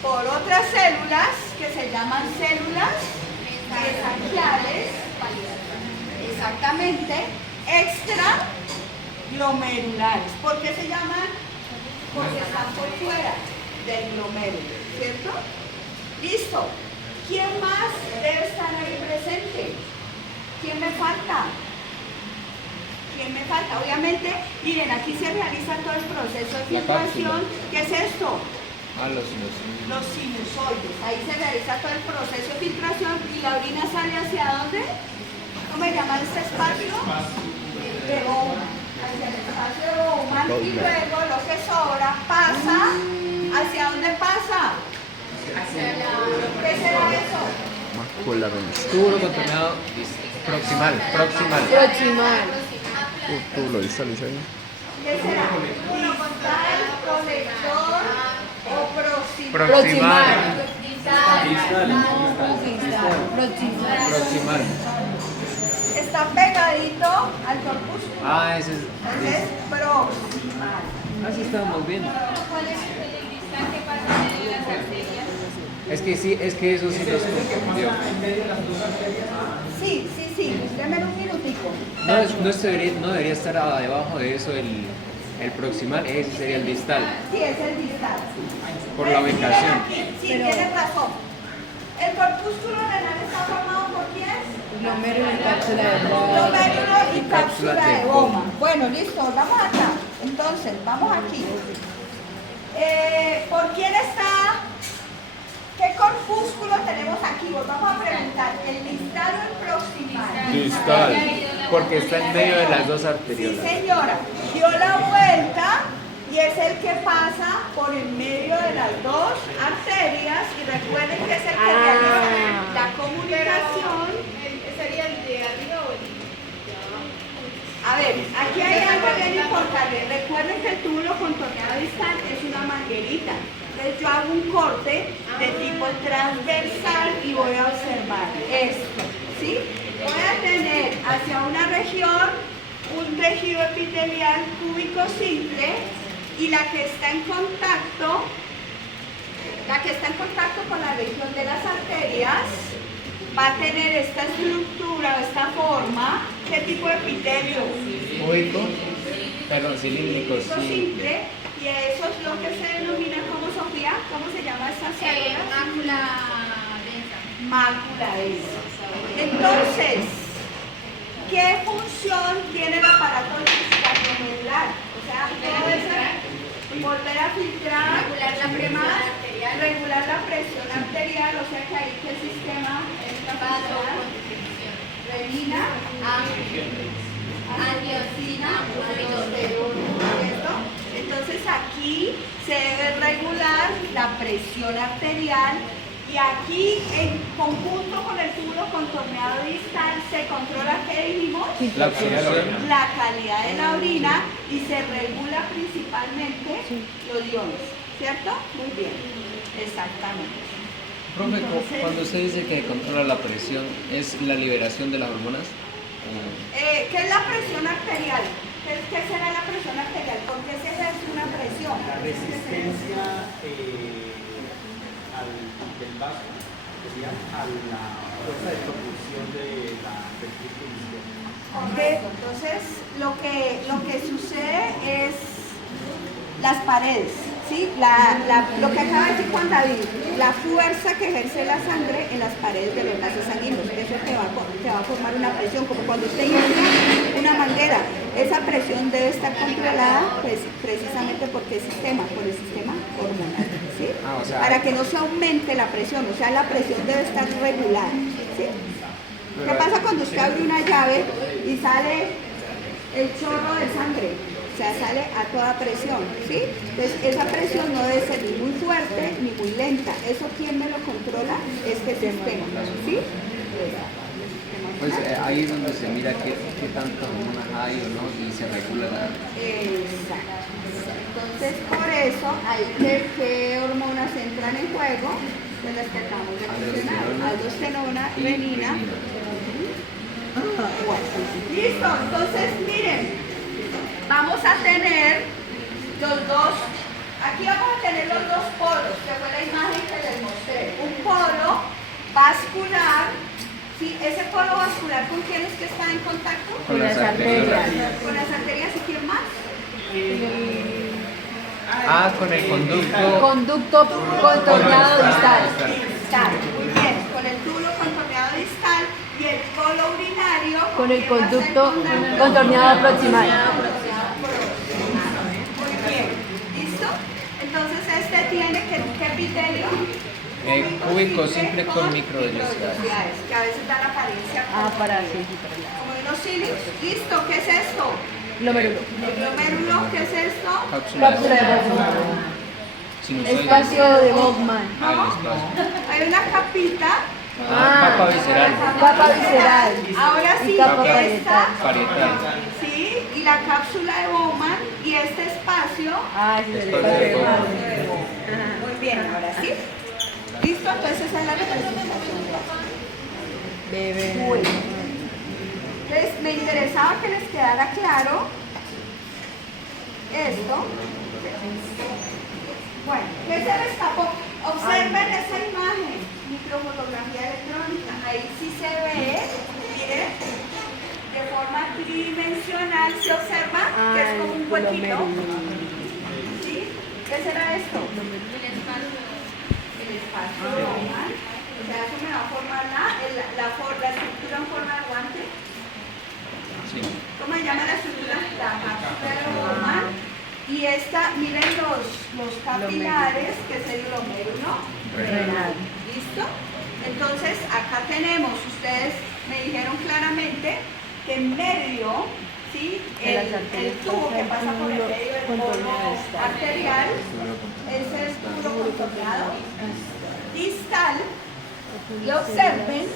por otras células que se llaman células mesangiales, exactamente, extraglomerulares. ¿Por qué se llaman? Porque están por fuera del glomérulo, ¿cierto? Listo. ¿Quién más debe estar ahí presente? ¿Quién me falta? ¿Quién me falta? Obviamente, miren, aquí se realiza todo el proceso de La filtración. ¿Qué es esto? Los Los sinusoides. Ahí se realiza todo el proceso de filtración y la orina sale ¿hacia dónde? ¿Cómo se llama este espacio? De Bowman. Hacia el espacio de Bowman y luego lo que sobra pasa. ¿Hacia dónde pasa? ¿Qué será eso? Mácula venosa. Túbulo contorneado proximal. Proximal. Túbulo distal, dice ahí. ¿Qué será? Distal, conector o proximal. Proximal. Proximal. Proximal. Está pegadito al corpúsculo. Ese es. Entonces, proximal. Así estábamos viendo. ¿Cuál es el distal que pasa en las arterias? Es que sí, es que eso sí nos confundió. Sí. Denme un minutico. No debería estar debajo de eso el proximal, ese sería el distal. Sí, es el distal. Por la ubicación. Sí, tienes razón. El corpúsculo renal está formado por quién? Glomérulo y cápsula de Bowman. Glomérulo y cápsula de Bowman. Bueno, listo, vamos acá. Entonces, vamos aquí. ¿Por quién está? ¿Qué corpúsculo tenemos aquí? Os vamos a preguntar, ¿el distal o el proximal? Distal, porque está en medio de las dos Sí, arteriolas. señora. Dio la vuelta y es el que pasa por el medio de las dos arterias y recuerden que es el que realiza la comunicación. ¿Sería el de arriba o el de A ver, aquí hay algo bien importante. Recuerden que el túbulo contorneado distal es una manguerita. Entonces yo hago un corte de tipo transversal y voy a observar esto, ¿sí? Voy a tener hacia una región un tejido epitelial cúbico simple Y la que está en contacto con la región de las arterias va a tener esta estructura, esta forma. ¿Qué tipo de epitelio? Cúbico, perdón, cilíndrico, Cilíndrico sí. simple. Y eso es lo que se denomina como, Sofía, ¿cómo se llama esta célula? Mácula densa. Mácula densa. Entonces, ¿qué función tiene el aparato glomerular? O sea, todo eso, volver a filtrar, regular la presión arterial, o sea que ahí que el sistema está renina, angiotensina, aldosterona, ¿cierto? Entonces aquí se debe regular la presión arterial y aquí en conjunto con el túbulo contorneado distal se controla, ¿qué dijimos? La observación. La calidad de la orina y se regula principalmente los iones, ¿cierto? Muy bien, exactamente. Profe, Entonces, cuando usted dice que controla la presión, ¿es la liberación de las hormonas? ¿qué es la presión arterial? ¿Qué será la presión arterial? ¿Por qué se ejerce una presión? La resistencia del vaso, sería a la fuerza de propulsión de la ventrícula. Correcto. Entonces, lo que sucede es las paredes, ¿sí? Lo que acaba de decir Juan David, la fuerza que ejerce la sangre en las paredes de los vasos sanguíneos, eso te va a formar una presión, como cuando usted infla una manguera, esa presión debe estar controlada pues, precisamente por el sistema hormonal, ¿sí? Ah, o sea, para que no se aumente la presión, o sea, la presión debe estar regulada, ¿sí? ¿Qué pasa cuando usted abre una llave y sale el chorro de sangre? O sea, sale a toda presión, ¿sí? Entonces, esa presión no debe ser ni muy fuerte ni muy lenta. ¿Eso quién me lo controla? Este sistema, ¿sí? Pues ahí es donde se mira qué tantas hormonas hay o no y se regula la... Exacto. Entonces, por eso, hay qué hormonas entran en juego, de las que acabamos de mencionar. Aldosterona, renina. Bueno, listo. Entonces, miren. Vamos a tener los dos, aquí vamos a tener los dos polos, que fue la imagen que les mostré. Un polo vascular, ¿sí? Ese polo vascular, ¿con quién es que está en contacto? Con las arterias. Con las arterias, ¿y quién más? Ah, con el conducto. Conducto contorneado distal. Distal, muy bien, con el túbulo contorneado distal y el polo urinario. Con el ¿quién va a estar conducto en contacto? contorneado proximal. Muy bien, ¿listo? Entonces este tiene ¿qué epitelio? Cúbico simple con microvellosidades. Que a veces dan apariencia Ah, como, para como de unos cilios. ¿Listo? ¿Qué es esto? glomérulo. El glomérulo, ¿qué es esto? Cápsula Cápsula de Bowman. sinusoide. Espacio de Bowman. Ah, el espacio. Hay una capita. Papa visceral. Capa visceral. Ahora sí, Y capa esta, Parietal. sí, y la cápsula de Bowman y este espacio. Ah, sí, el Espacio espacio de de Bowman. Bowman. Muy bien, ahora sí. ¿Listo? Entonces esa es la representación. Bebé. Muy bien. Entonces me interesaba que les quedara claro esto. Bueno, ¿qué se destapó? Observen esa imagen, microfotografía electrónica. Ahí sí se ve, miren, de forma tridimensional se observa que es como un huequito. ¿Sí? ¿Qué será esto? El espacio normal. O sea, eso me va a formar la estructura en forma de guante. Sí. ¿Cómo se llama la estructura? La cápsula de Bowman. Y esta, miren los capilares, que es el glomérulo renal. ¿Listo? Entonces, acá tenemos, ustedes me dijeron claramente que en medio, ¿sí? El tubo que pasa por el medio del polo arterial es el tubo contorneado distal. Y observen,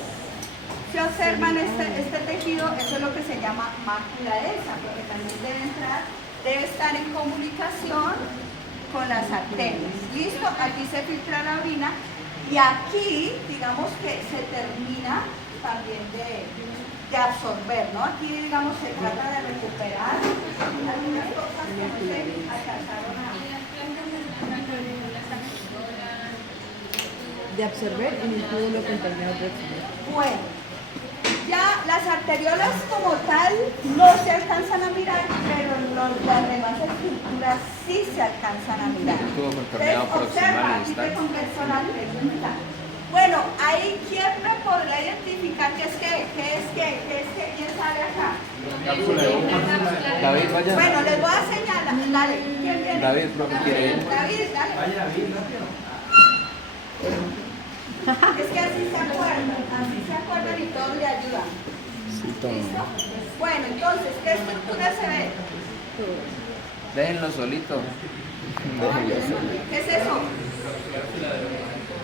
si observan este tejido, eso es lo que se llama mácula densa, porque también debe estar en comunicación con las arterias. ¿Listo? Aquí se filtra la orina y aquí, digamos que se termina también de absorber, ¿no? Aquí, digamos, se trata de recuperar algunas cosas que no se alcanzaron a de absorber en el túbulo contorneado proximal. Bueno, ya las arteriolas como tal no se alcanzan a mirar, pero las demás estructuras sí se alcanzan a mirar. Tubo contorneado Entonces, proximal observa, y aquí distal. te contesto la pregunta. Bueno, ahí ¿quién me podrá identificar qué es qué? ¿Quién sabe acá? Cápsula de Bowman. David, vaya. Bueno, les voy a señalar. Dale, ¿quién viene? David, profe, quiere ir. David, dale. Vaya, David, rápido. Es que así se acuerdan y todos le ayudan. ¿Listo? Bueno, entonces, ¿qué estructura se ve? Déjenlo solito. ¿Qué es eso?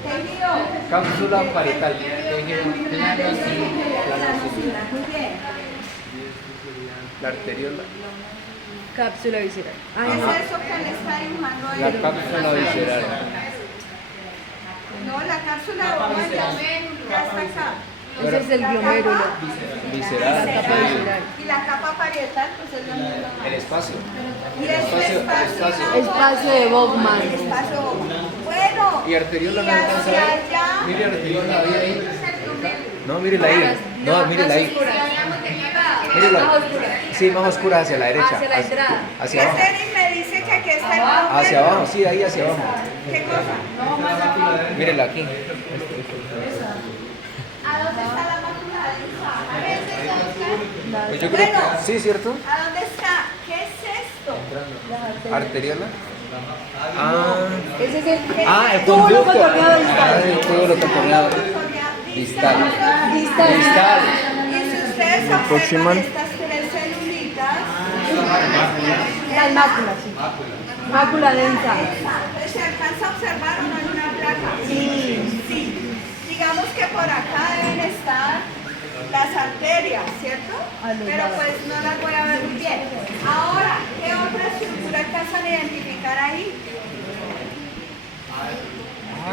Tejido. Cápsula parietal. Muy bien. La arteriola. Cápsula visceral. ¿Qué es eso que le está dibujando ahí? La cápsula visceral. No, la cápsula ya está acá. Ese es el glomérulo. Visceral. La capa visceral. Y la capa parietal, pues es lo mismo. El espacio. Y el Espacio de Bowman. El espacio Bowman. Bueno. Y arteriola no y alcanza a hacia ver. allá. Mire arteriola ahí. No, mírela ahí. No, mírela ahí. Mírela. Sí, más oscura hacia la derecha. Hacia la entrada. Hacia abajo. Este me dice que aquí está el glomérulo. Hacia abajo, sí, ahí hacia abajo. ¿Qué cosa? Mírela aquí. ¿A dónde está la mácula densa? Pues yo creo que sí, ¿cierto? ¿A dónde está? ¿Qué es esto? Arteriola. Ah, Ese es el el túbulo conducto. contorneado Ah, distal. el túbulo contorneado distal. Distal. Y si ustedes observan Proximal. estas tres celulitas, Las máculas, sí. Mácula densa. ¿se alcanza a observar o no en una placa? Sí. Sí. Digamos que por acá deben estar las arterias, ¿cierto? Pero pues no las voy a ver muy bien. Ahora, ¿qué otra estructura alcanzan a identificar ahí?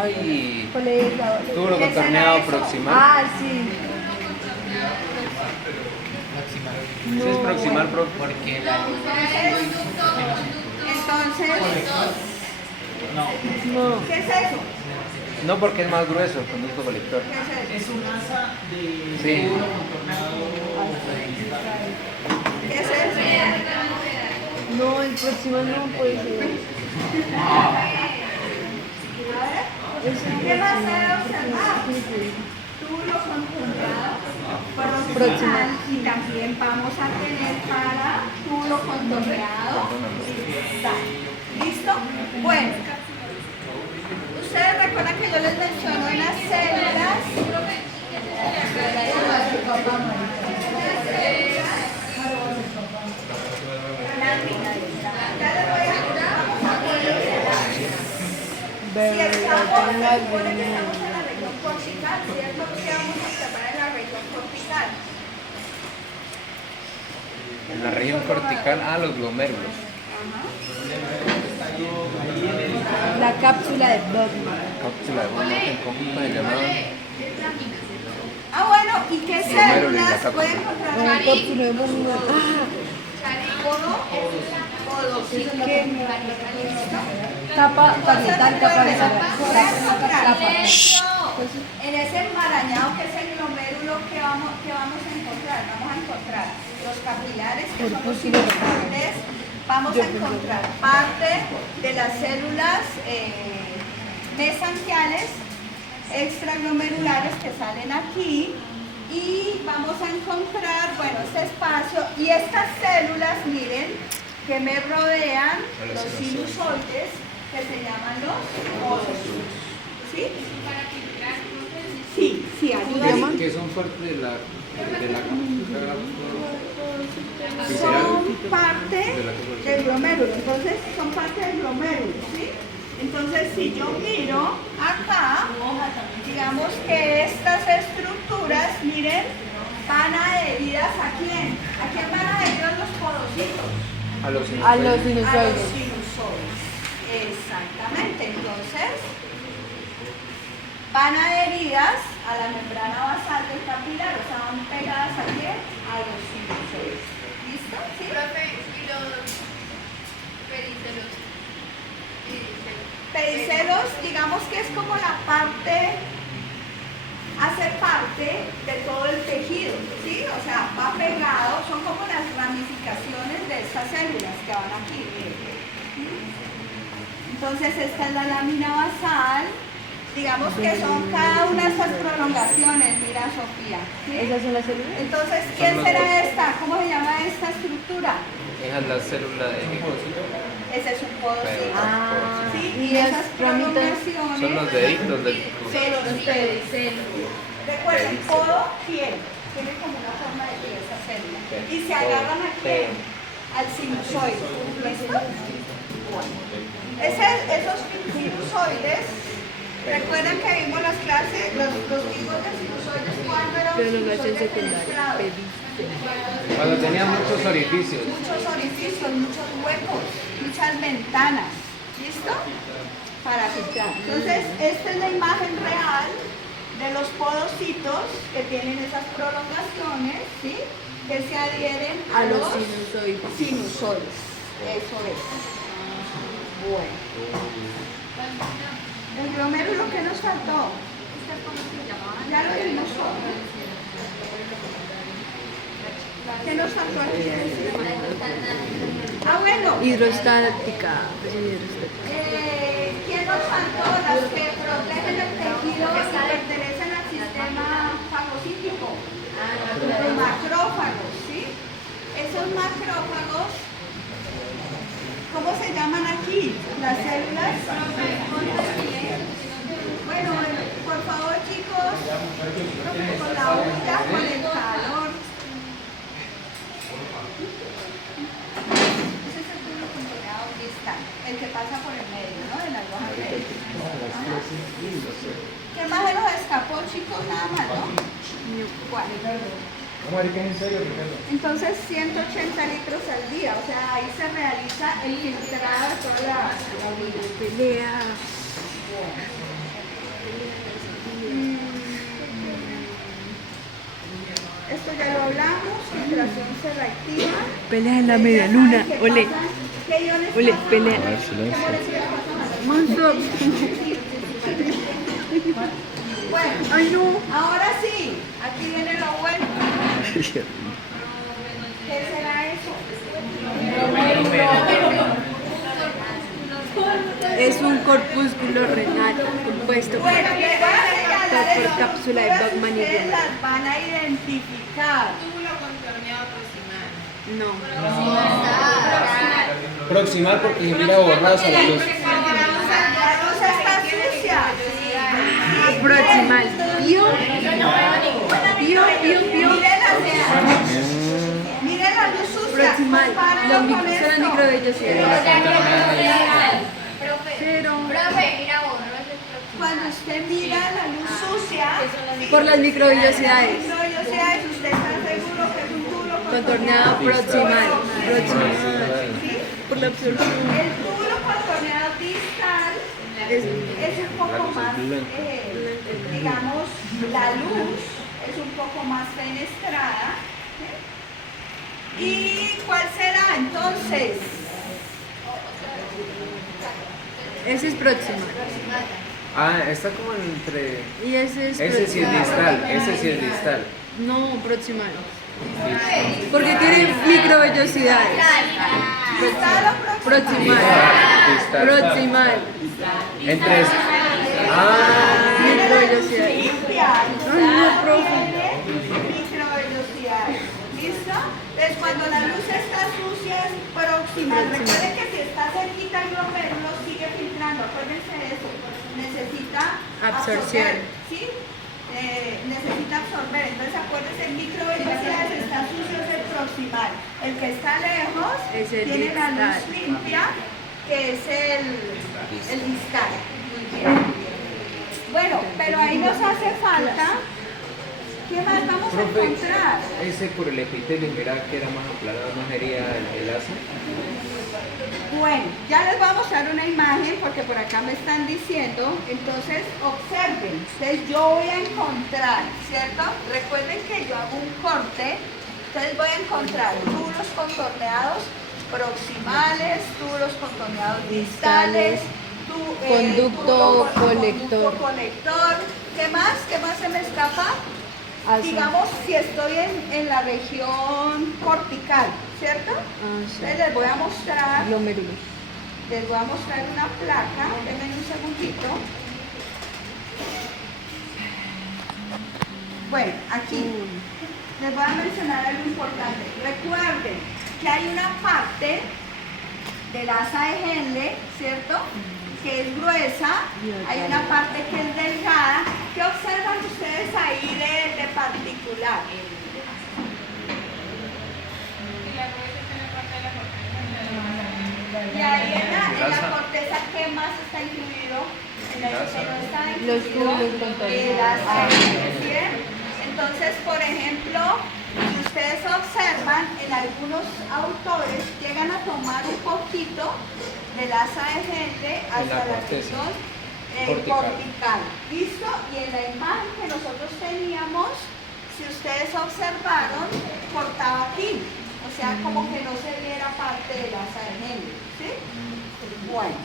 Ay, ¿Cuál es la túbulo contorneado proximal. Ah, sí. Sí, es proximal porque Entonces, No. ¿qué es eso? no porque es más grueso el conducto colector. ¿Qué es eso? Es un asa de Sí. túbulo contornado. ¿Qué es eso? No, el proximal no puede ser. ¿Qué más debe observar? Túbulo contorneado proximal y también vamos a tener para túbulo contorneado distal. ¿Listo? Bueno, ustedes recuerdan que yo les menciono unas células. Ya les voy a vamos a si estamos, se supone que estamos en la región cortical, ¿cierto? ¿Qué vamos a observar en la región cortical? En la región cortical, los glomérulos. La cápsula de Bowman. Cápsula de Bowman en conjunto se llamaba. Ah, bueno, ¿y qué Glomérulo y la células cápsula. pueden encontrar La ahí? cápsula de Bowman. Capa parietal, capa visceral. En ese enmarañado que es el glomérulo que vamos a encontrar, los capilares que son los sinusales, vamos a encontrar parte de las células mesangiales extraglomerulares que salen aquí y vamos a encontrar, bueno, este espacio y estas células, miren, que me rodean, los sinusoides, que se llaman los óseos. ¿Sí? Sí, ayudan. Que son parte de la Son parte del glomérulo, entonces son parte del glomérulo, ¿sí? Entonces si yo miro acá, digamos que estas estructuras, miren, van adheridas ¿a quién? ¿A quién van adheridos los podocitos? a los A los A los sinusoides. sinusoides. Exactamente, entonces van adheridas a la membrana basal del capilar, o sea, van pegadas ¿a quién? A los sinusoides. ¿Listo? ¿Sí? Profe, y los pericelos. Pedicelos digamos que es como la parte, hace parte de todo el tejido, ¿sí? O sea, va pegado, son como las ramificaciones de estas células que van aquí, miren. Entonces esta es la lámina basal, digamos que son cada una de estas prolongaciones, mira Sofía, ¿sí? ¿Esas son las células? Entonces, ¿quién será esta? ¿Cómo se llama esta estructura? Esa es la célula de Ese es un podocito. Ah, ¿Sí? y Y las esas ramitas prolongaciones son los deditos del son los pedicelios. Recuerden, podo tiene como una forma de pie esa célula. Y se agarran aquí al sinusoide. ¿Listo? Bueno. Esos sinusoides, recuerdan que vimos las clases, los tipos de sinusoides, cuando era un prolongación sinusoide secundaria, penetrado. Cuando tenía muchos orificios. Muchos orificios, muchos huecos, muchas ventanas. ¿Listo? Para filtrar. Entonces, esta es la imagen real de los podocitos que tienen esas prolongaciones, ¿sí? Que se adhieren a los sinusoides. Eso es. Bueno. El glomero, lo que nos faltó. Ya lo dimos todo. ¿Qué nos faltó aquí? Ah, bueno. hidrostática. ¿Quién nos faltó? Las que protegen el tejido y pertenecen al sistema fagocítico. Los macrófagos, ¿sí? Esos macrófagos, ¿cómo se llaman aquí? Las células. Bueno, por favor, chicos, con la olla, con el calor. Ese es el tubo controlado distal, el que pasa por el medio, ¿no? De las dos arterias. ¿Qué más se nos escapó, chicos? Nada más, ¿no? ¿Cuál? No, marica, ¿es en serio, Ricardo? Entonces 180 litros al día, o sea, ahí se realiza el filtrado de toda la orina. Pelea. Esto ya lo hablamos, filtración selectiva. Pelea en la media luna. ¿Qué Ole. pasa? ¿Qué iones Ole, pasan? pelea. A ver, silencio. ¿Cómo les pasa? Monstruo. Bueno, Ay, no. ahora sí, aquí viene lo bueno. ¿Qué será eso? Es un corpúsculo renal compuesto por Bueno, les voy a señalar por cápsula de Bachmann y ustedes Blumer. las van a identificar. No. Proximal porque se mira borrosa la luz. La luz está sucia. Proximal. Pío. Pío. Miren la luz sucia. Proximal. Compárenlo Son con las esto. microvellosidades. Cero. Cuando usted mira la luz sucia, Por las microvellosidades. microvellosidades, usted está seguro que es un túbulo Contorneado proximal. Proximal. ¿Sí? Por la absorción. El túbulo contorneado distal es un poco más, digamos, la luz es un poco más fenestrada. ¿Sí? ¿Y cuál será entonces? Ese es proximal. Ah, está como entre... Y ese es Ese sí es distal, ese sí es distal. No, proximal. Porque tiene microvellosidades. ¿Distal o Proximal. Distal. Proximal. Entre... Ah, Microvellosidades. Limpia. no, profe. Microvellosidades. ¿Listo? Entonces, cuando la luz está sucia, es proximal. Recuerden que si está cerquita el glomérulo, sigue filtrando. Acuérdense de eso. Necesita Absorción. absorber, ¿sí? Necesita absorber. Entonces, acuérdense, microvellosidades está sucio, es el proximal. El que está lejos Es el tiene la luz distal. limpia, que es el distal. Muy bien. Bueno, pero ahí nos hace falta. ¿Qué más vamos a profe, encontrar? ese por el epitelio, mira que era más aplanado, no sería el ácido. Bueno, ya les voy a mostrar una imagen porque por acá me están diciendo. Entonces, observen. Entonces, yo voy a encontrar, ¿cierto? Recuerden que yo hago un corte. Entonces, voy a encontrar túbulos contorneados proximales, túbulos contorneados distales, Conducto, colector. Colector. ¿Qué más? ¿Qué más se me escapa? Asa. Digamos, si estoy en la región cortical, ¿cierto? Entonces les voy a mostrar, Glomérulos. les voy a mostrar una placa. Denme un segundito. Bueno, aquí les voy a mencionar algo importante. Recuerden que hay una parte del asa de Henle, ¿cierto? Que es gruesa, hay una parte que es delgada. ¿Qué observan ustedes ahí de particular? Y ahí en la corteza, ¿qué más está incluido? En la que no está incluido, Los túbulos contornos. el asa de Henle, ¿sí? Entonces, por ejemplo, si ustedes observan, en algunos autores llegan a tomar un poquito del asa de Henle hasta la corteza región cortical. ¿Listo? Y en la imagen que nosotros teníamos, si ustedes observaron, cortaba aquí. O sea, como que no se viera parte del asa de Henle. ¿Sí? Bueno.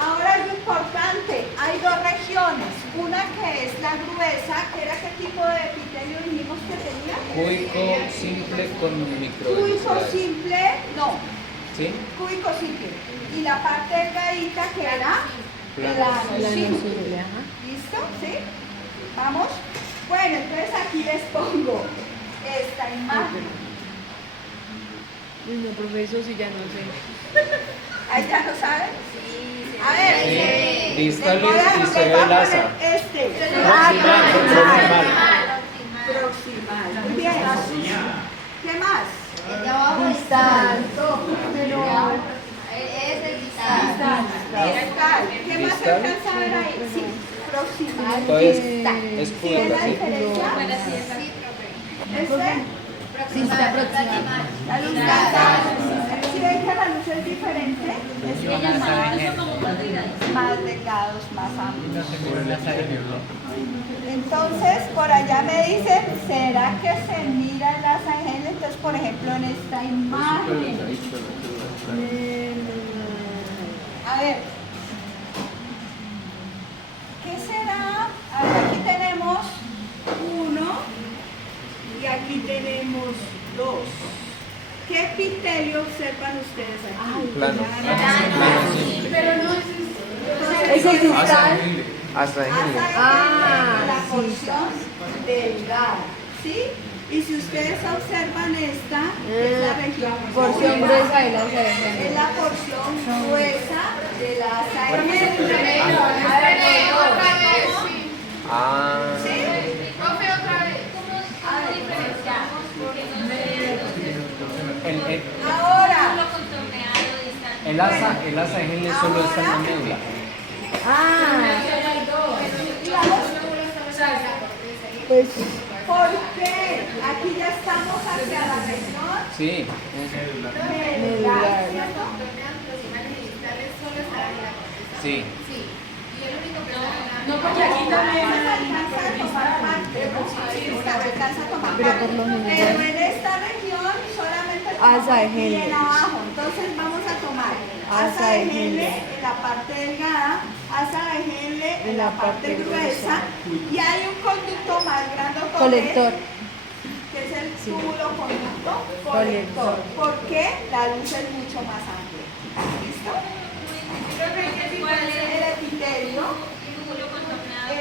Ahora algo importante, hay dos regiones, una que es la gruesa, que era qué tipo de epitelio dijimos que tenía. Cúbico simple con Cúbico microvellosidades. simple, no, ¿Sí? cúbico simple. Y la parte delgadita que era plano La simple. simple, ajá. ¿Listo? ¿Sí? ¿Vamos? Bueno, entonces aquí les pongo esta imagen. Uy, no, profe, eso sí ya no sé. ¿Ahí ya lo saben? A ver, Sí. les Distales voy a- y les se voy ve a el asa. poner este. Proximal. Proximal. Muy bien. ¿Qué más? Distal. Distal. ¿Qué más se Distal. alcanza a ver ahí? Sí. Proximal. Entonces, Distal. es ¿Sí cúbico, ven la ¿sí? diferencia? ¿Este? Distal proximal. La luz ¿Sí ven que la luz es diferente? Es más delgados, más amplios. Entonces, por allá me dicen, ¿será que se mira el asa de Henle? Entonces, por ejemplo, en esta imagen. A ver. ¿Qué será? A ver, aquí tenemos 1 y aquí tenemos 2. ¿Qué epitelio observan ustedes aquí? Plano. Es el distal. Hasta de Henle. La porción delgada, ¿sí? Y si ustedes observan esta, es la región Porción gruesa de la es cerebro. la porción gruesa de la asa de Ah. ¿Sí? ¿Cómo diferenciamos? Porque no sé. Ahora, Lo contorneado, distal. El asa de Henle solo está en la médula. Pues ¿por qué? Aquí ya estamos hacia la región Sí. medular, ¿cierto? Sí. No, porque aquí también alcanza a tomar parte, alcanza a tomar Pero parte. por lo general. Pero en esta región solamente Asa de tomamos Henle. bien abajo. Entonces vamos a tomar Asa asa de de Henle Henle. en la parte delgada, asa de Henle en la parte gruesa y hay un conducto más grande colector. que es el túbulo conducto colector. Colector. Porque la luz es mucho más amplia. ¿Listo? El epitelio, el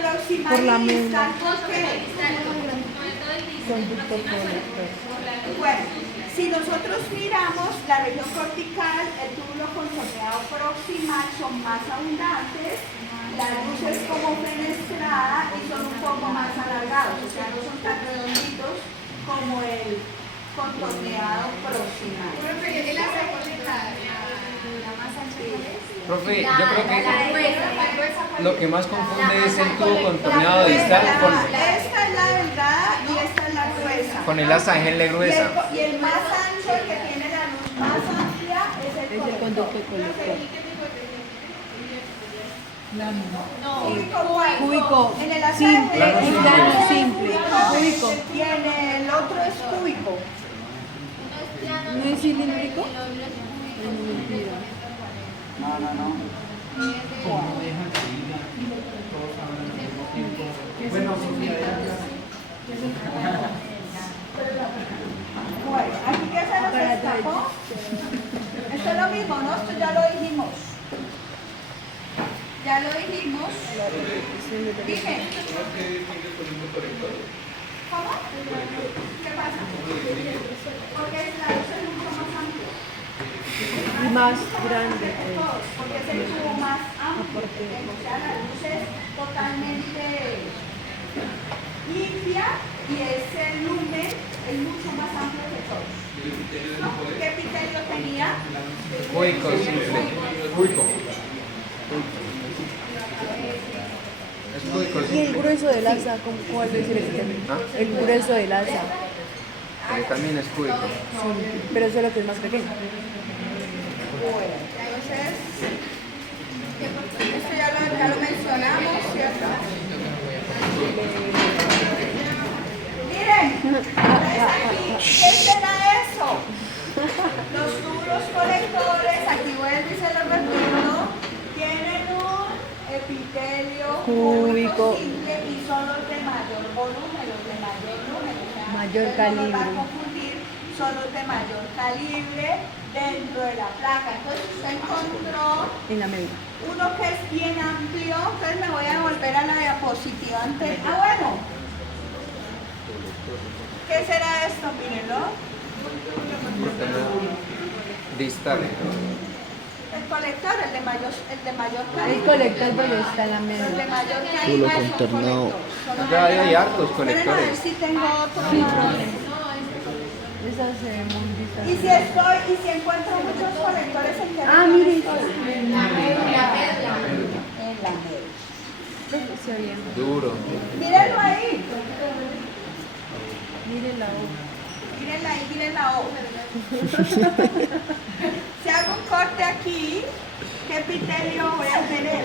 proximal Por la y médula. distal, ¿por qué? Conducto colector. Bueno, si nosotros miramos la región cortical, el túbulo contorneado proximal son más abundantes, la luz es como fenestrada y son un poco más alargados, o sea, no son tan redonditos como el contorneado proximal. Profe, yo creo que lo que más confunde es el tubo contorneado distal Esta es la delgada y esta es la gruesa. con el asa de Henle gruesa. Y el más ancho, el que tiene la luz más amplia, es el Es el conducto colector. Cúbico En el asa simple, de Henle es plano es simple. Cúbico. y en el otro es cúbico. ¿No es cilíndrico? No, Como dejan que digan, todos hablan al mismo tiempo. Bueno, Sofía, Bueno, aquí que se nos escapó. Esto es lo mismo, ¿no? Esto ya lo dijimos. Ya lo dijimos. Dime. ¿Cómo? ¿Qué pasa? Porque la luz es mucho más amplia. Y más grande. Porque es el tubo más amplio. O sea, la luz es totalmente limpia y ese lumen es mucho más amplio que todos. ¿No? ¿Qué epitelio tenía? Cúbico simple. Cúbico. Es cúbico Y el simple. grueso del asa, ¿cuál es el epitelio? ¿Ah? El grueso del asa. También es cúbico. Sí, pero solo que es más pequeño. Bueno, entonces, esto ya lo mencionamos, ¿cierto? Miren, ¿ves aquí? ¿Qué será eso? Los tubos colectores, aquí vuelvo y se lo repito, tienen un epitelio Cúbico. simple y son los de mayor volumen, los de mayor número. O sea, Mayor usted no los va a calibre. confundir, son los de mayor calibre dentro de la placa. Entonces usted encontró En la medida. uno que es bien amplio, entonces me voy a volver a la diapositiva anterior. Ah, bueno. ¿Qué será esto? Mírenlo. Distal. El colector, el de mayor El calibre. colector donde está la El de medida. mayor Tú calibre lo es un contornado. colector. Son los Acá de hay hartos Esperen a ver colectores. si tengo otro más. Esa se monta. Y si encuentro muchos colectores en que Ah, mire. en la media. Se había. Duro. Mírenlo ahí. Mire la hoja. Miren ahí, miren la O. Si hago un corte aquí, ¿qué epitelio voy a tener?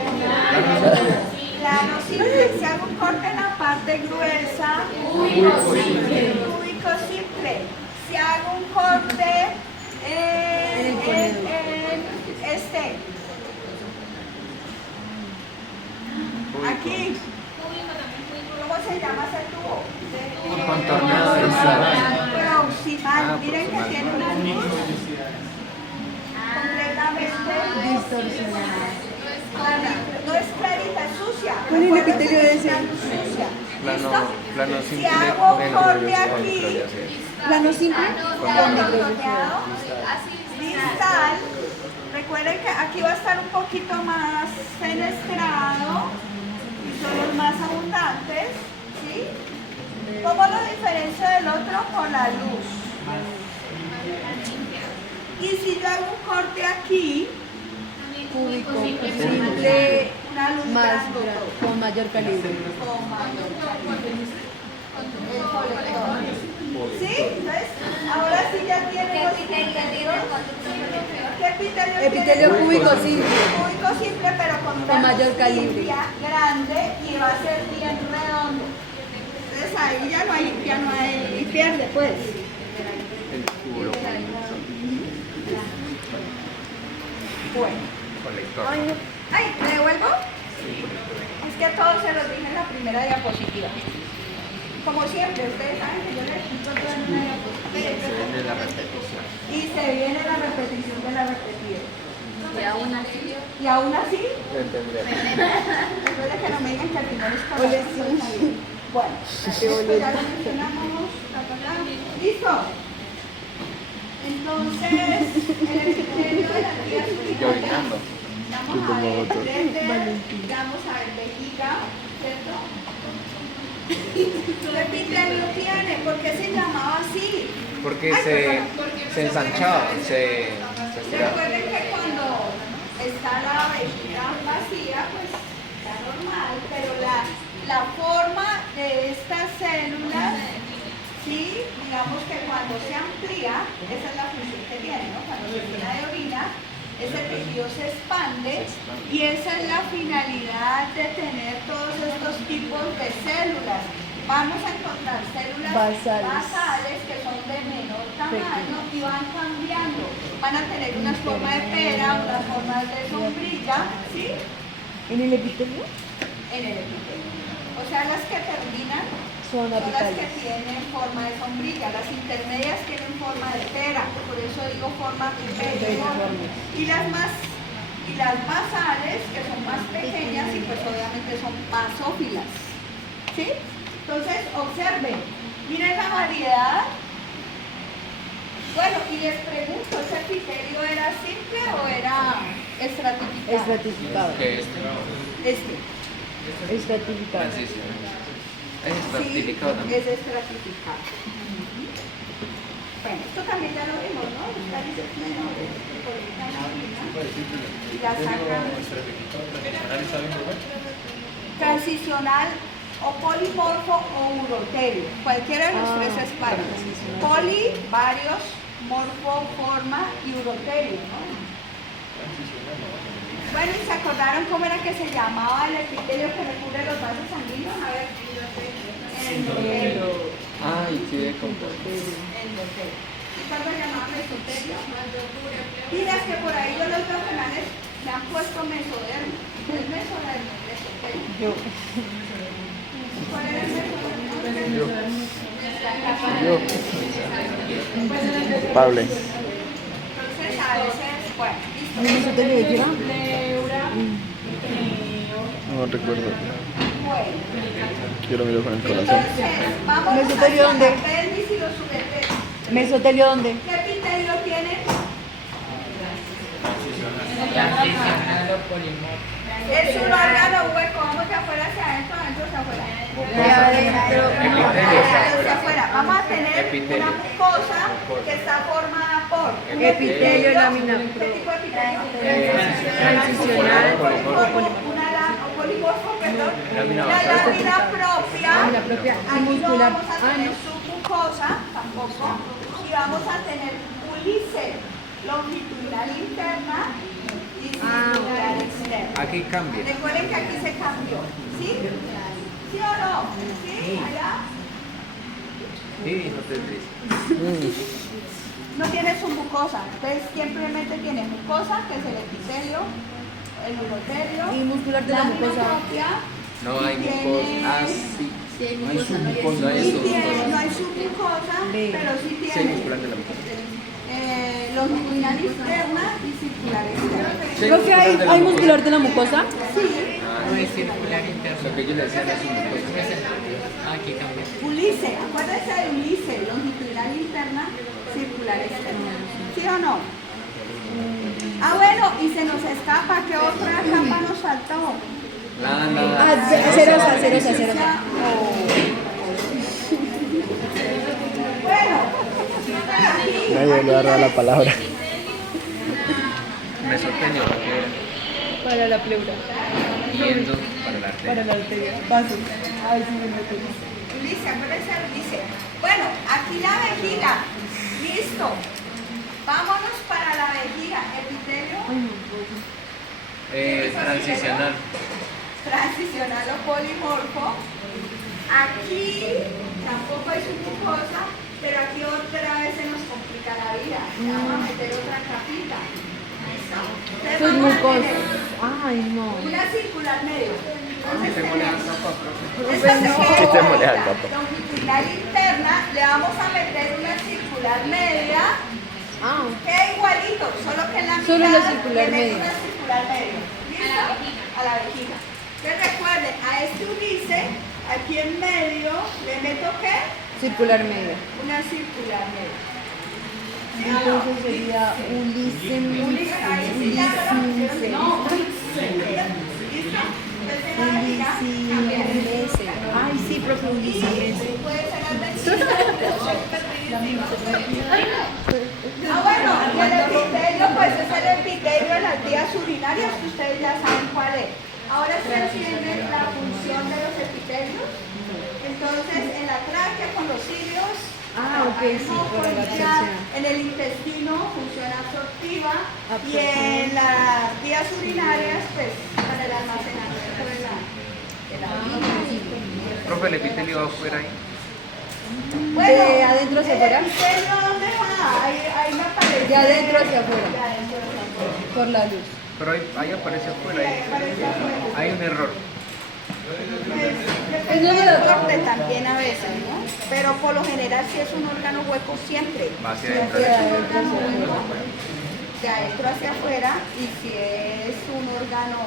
Plano simple. Si hago un corte en la parte gruesa, cúbico simple. Si hago un corte en este, aquí, ¿cómo se llama ese tubo? Contornado distal. Proximal. Miren que tiene una luz completamente Distorsionada. no es clarita, es sucia. ¿Cuál es el epitelio de ese? Una luz sucia. Plano Si simple. hago Bueno, corte yo aquí, soy, ya sé. Plano simple. con negociado, distal, recuerden que aquí va a estar un poquito más fenestrado y son los más abundantes, ¿sí? ¿Cómo lo diferencio del otro? Con la luz. Y si yo hago un corte aquí, Cúbico. Simple. una luz Más grande, grande. Con mayor calibre. con mayor calibre. El colector. ¿Sí? ¿Ves? Ahora sí ya tienen los epitelios. ¿Qué epitelio Epitelio tiene? cúbico simple. Cúbico simple, pero con mayor calibre. limpia, grande y va a ser bien redondo. Entonces ahí ya no hay, y pierde pues. El culo. Bueno. Colector. Ay, ¿me devuelvo? Es que todo se los dije en la primera diapositiva. Como siempre, ustedes saben que yo les explico todo en una diapositiva. De la repetición. Y se viene la repetición de la repetida. Y aún así, Y aún así, Entender. recuerden que no me digan que al final es con la. Bueno, esto ya lo mencionamos. ¿Listo? Entonces, el epitelio de la tía Y orinando. vamos a ver vamos a ver vejiga, ¿cierto? ¿Qué epitelio tiene? ¿Por qué se llamaba así? Porque Ay, se ensanchaba, se estiraba. Recuerden que cuando está la vejiga vacía, pues está normal, pero la forma de estas células, sí, digamos que cuando se amplía, esa es la función que tiene, ¿no? Cuando se llena de orina, ese tejido se expande y esa es la finalidad de tener todos estos tipos de células. vamos a encontrar células basales que son de menor tamaño y van cambiando. Van a tener una forma de pera, una forma de sombrilla, ¿sí? ¿En el epitelio? En el epitelio. O sea, las que terminan Son son las que apicales. tienen forma de sombrilla. Las intermedias tienen forma de pera, por eso digo forma periforme. Y las basales, que son más pequeñas y pues obviamente son basófilas. ¿Sí? Entonces, observen, miren la variedad. Bueno, y les pregunto, ¿ese epitelio era simple o era estratificado? Estratificado. ¿Qué es? Este. Estratificado. Transición. Es Sí, estratificado también. es estratificado. Bueno, esto también ya lo vimos, ¿no? Los cálices menores que colocan la orina y la sacan. Transicional o polimorfo o uroterio. Cualquiera de los tres es válido. Poli, varios, morfo, forma y uroterio, ¿no? Bueno, ¿y se acordaron cómo era que se llamaba el epitelio que recubre los vasos sanguíneos? A ver. Endotelio. Ay, sí, de contar. Endotelio. ¿Y cuál lo llamaban mesotelio? Y las que por ahí yo los veo que me han puesto mesodermo. ¿Es mesodermo? Mesotelio. Yo. ¿Cuál era el mesodermo? Pablo. Entonces, a veces, bueno, listo. ¿El mesotelio de qué era? No recuerdo. Bueno, Yo lo miro con el corazón. entonces, vamos ¿Mesotelio a dónde? la pelvis y los subetes. ¿Mesotelio dónde? ¿Qué epitelio tiene? Es un órgano hueco, vamos de afuera hacia adentro, adentro hacia afuera. Hacia afuera. Vamos a tener una mucosa que está formada por un Epitelio laminar. ¿Qué tipo de epitelio? Transicional. Polimorfo, perdón. Lámina La basal. lámina propia. La propia y Aquí no muscular. vamos a tener submucosa tampoco. Y vamos a tener ulice longitudinal interna y circular externa. Aquí cambia. Recuerden que aquí se cambió. ¿Sí? ¿Sí o no? ¿Sí? ¿Allá? Sí, no te dices. No tiene su mucosa. Entonces simplemente tiene mucosa, que es el epitelio, el uroterio, Y muscular de la lámina mucosa. propia, No hay y tiene- mucosa. Ah, sí. No hay submucosa. No hay y submucosa. tiene, no hay submucosa, Ve. pero sí Sí, tiene muscular de la mucosa. longitudinal interna y circular externa. Sí, Creo que hay, muscular de la hay mucosa. muscular de la mucosa. No es circular interno. Lo que yo le decía no es un mucosa. Aquí cambia. Ulice, acuérdense de Ulice, longitudinal interna, circular externa. ¿Sí o no? Ah, bueno, y se nos escapa, ¿qué otra capa nos faltó? Ah, cerosa, cerosa, cerosa. Bueno, aquí, Nadie le agarra la palabra. Mesotelio, porque era. Para la pleura. Yendo para la Para arteria. la arteria. Vaso. Ay, sí me meto. Ulice, acuérdense de Ulice. Bueno, aquí la vejiga, listo. Vámonos para la vejiga, epitelio, Transicional. transicional o polimorfo. Aquí tampoco hay submucosa, pero aquí otra vez se nos complica la vida. Vamos a meter otra capita. ¿Listo? Entonces vamos a Submucosa. tener Ay, no. una circular media. Entonces Se pone tenemos alta, papá. esta se queda Este molea el bonita. gato. Longitudinal interna, le vamos a meter una circular media. Ah, Queda igualito, solo que en la Solo la mitad circular le meto media. una circular media. ¿Listo? A la vejiga. Entonces recuerden, a este Ulice, aquí en medio, le meto ¿qué? circular media. Una circular media. ¿Sí o no? Entonces sería Ulice. Ulice, ahí sí ya lo pusieron. No, Ulice. ¿Listo? Entonces en la vejiga, cambia. Ulice. Ay, sí, profe, Ulice. Puede ser al Ah, bueno, y el epitelio, pues es el epitelio de las vías urinarias, que ustedes ya saben cuál es. Ahora se entiende la función de los epitelios. Entonces, en la tráquea con los cilios, Ah, ok, sí, para la absorción. en el intestino función absortiva y en las vías urinarias, pues para el almacenamiento Profe, el epitelio va afuera ahí. Bueno, ¿De adentro hacia afuera? ¿el epitelio dónde va? Ahí me aparece. De adentro hacia afuera. De adentro hacia afuera. Por la luz. Pero ahí aparece afuera. Ahí aparece afuera. Hay un error. Depende del corte también a veces, ¿no? Pero por lo general si es un órgano hueco siempre. Va hacia Si adentro. es un órgano hueco, de adentro hacia afuera, y si es un órgano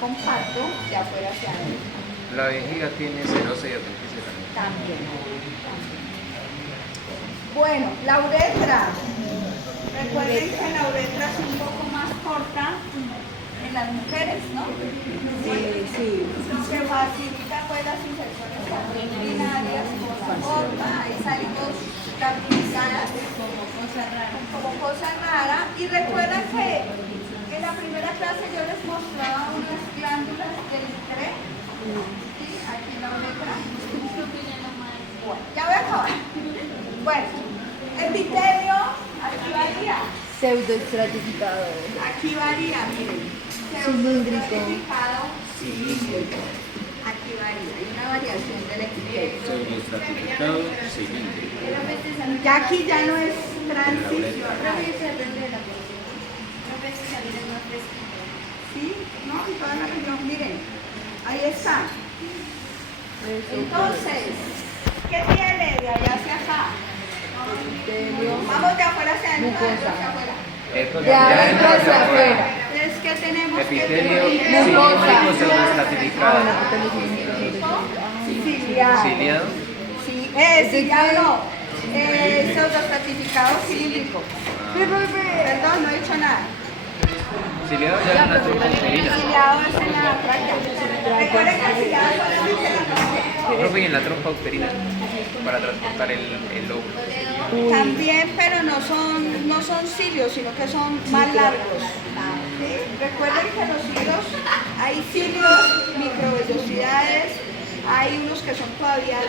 compacto, de afuera hacia adentro. La vejiga tiene serosa y apéndice también. También. Bueno, la uretra. Recuerden que la uretra es un poco más corta en las mujeres, ¿no? Sí. Que facilita pues las infecciones urinarias con la forma, hay salidos carnizadas como cosa rara. Y recuerden que en la primera clase yo les mostraba unas glándulas del ICRE, ¿sí? Aquí en la uretra. Bueno, ya voy a acabar. Bueno, epitelio, aquí varía. Pseudoestratificado. Aquí varía, miren. Cilíndrico. Pseudoestratificado, cilíndrico. Aquí varía, hay una variación del epitelio. Pseudoestratificado cilíndrico. Ya aquí ya no es transición. ¿Sí? ¿No? En toda la región, miren. Ahí está. Entonces, ¿qué tiene de allá hacia acá? Vamos de afuera hacia adentro, de adentro hacia afuera. De adentro hacia afuera. Entonces, ¿qué tenemos? Epitelio Mucosa. cilíndrico pseudoestratificado. Ciliado. Ciliado. Sí, ciliado no. Pseudoestratificado cilíndrico. Perdón, no he dicho nada. Ciliado ya es una trombopterina. Ciliado es en la tráquea. Recuerden que el ciliado solamente en la tráquea. Profe, y en la trompa uterina para transportar el óvulo. También, pero no son cilios, sino que son más largos. ¿Sí? Recuerden que los cilios, hay cilios, microvellosidades, hay unos que son todavía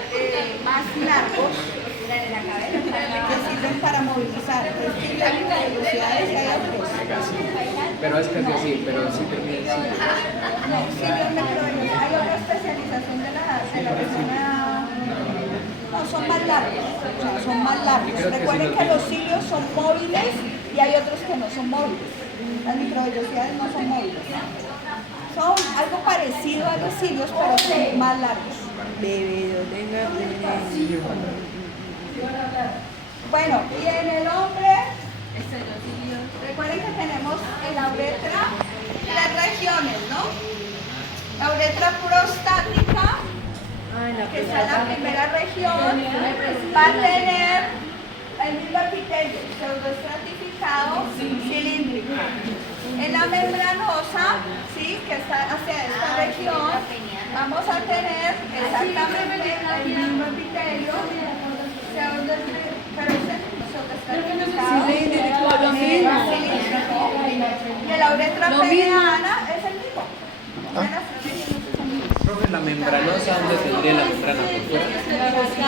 más largos, que sirven para movilizar. Hay cilios, microvellosidades y hay otros. Pero es casi así, pero sí termina en sí. No, cilios, microvellosidades. Hay otra especialización de la persona. No, son más largos, o sea, son más largos. Recuerden que los cilios son móviles y hay otros que no son móviles. Las microvellosidades no son móviles. Son algo parecido a los cilios, pero son más largos. Bueno, y en el hombre, recuerden que tenemos en la uretra tres regiones, ¿no? La uretra prostática, que está en la primera región, va a tener el mismo epitelio, pseudoestratificado cilíndrico. En la membranosa, ¿sí? Que está hacia esta región, vamos a tener exactamente el mismo epitelio, pero pseudoestratificado cilíndrico. Y en la uretra peniana es el mismo. Profe, la membranosa, ¿dónde tendría la membrana por fuera?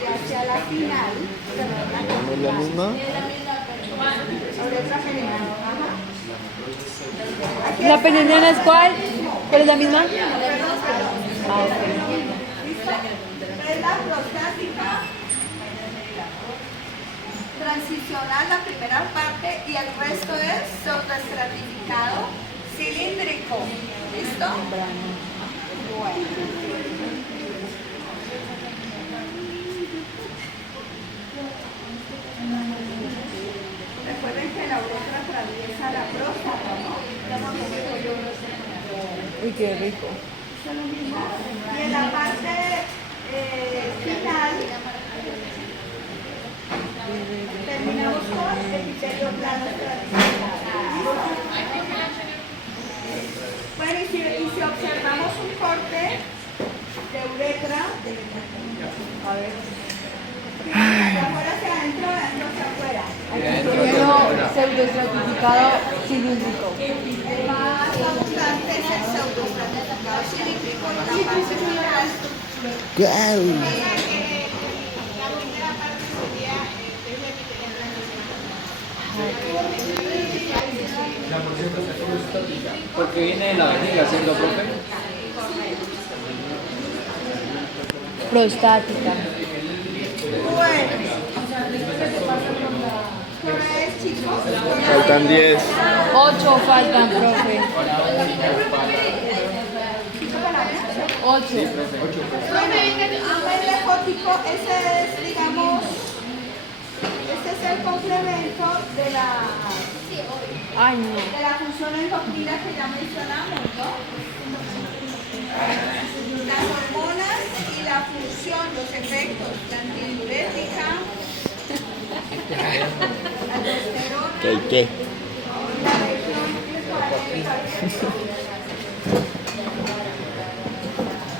Y hacia la final, ¿No es la misma? la uretra peniana. Aquí ¿La está. peniana es cuál? ¿Cuál es la misma? ¿Listo? Es la prostática transicional, la primera parte, y el resto es pseudoestratificado cilíndrico. ¿Listo? Bueno. Recuerden que la uretra atraviesa la próstata, ¿no? Uy, qué rico. Y en la parte final terminamos con epitelio plano estratificado. Bueno, y si observamos un corte de uretra, a ver, de afuera hacia adentro, de adentro hacia afuera. Primero pseudoestratificado cilíndrico. El más abundante es el pseudoestratificado cilíndrico y la parte final. ¡Guau! Porque viene de la vejiga, ¿cierto, profe? Prostática. Bueno. ¿Qué hora es, chicos? Faltan 10. 8 faltan, profe. 8. El lefótico, ese es, digamos, ese es el complemento de la Ay, no. función endocrina que ya mencionamos, ¿no? Las hormonas y la función, los efectos, la antidiurética, la testosterona, ¿Qué? la región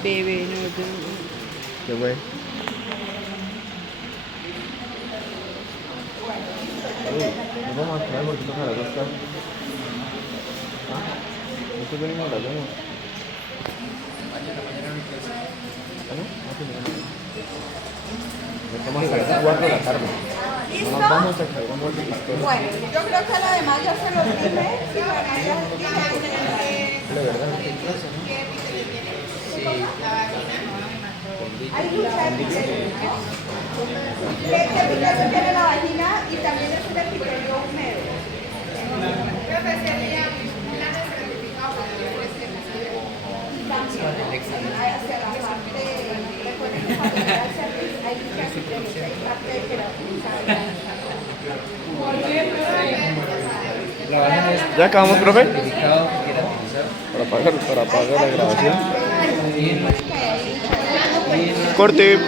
Bebé, no, ¿Qué fue? Nos vamos a comer porque toca la costa. ¿Nosotros venimos a la cama? Estamos hasta las 4 de la tarde. No ¿Listo? nos vamos a cargar muertos de historia. Bueno, yo creo que lo demás ya se lo dije. Sí, bueno, ya dije La verdad, no te clase, ¿no? hay mucha epitelio, ¿no? ¿Qué epitelio tiene la vagina? Y también es un epitelio húmedo. Hacia la parte, recuerden que cuando llega al cervix hay mucha epitelio, hay parte de queratina. La vagina es ¿Ya acabamos, profe? delicado, queratinizado. Para apagar la grabación. Corte.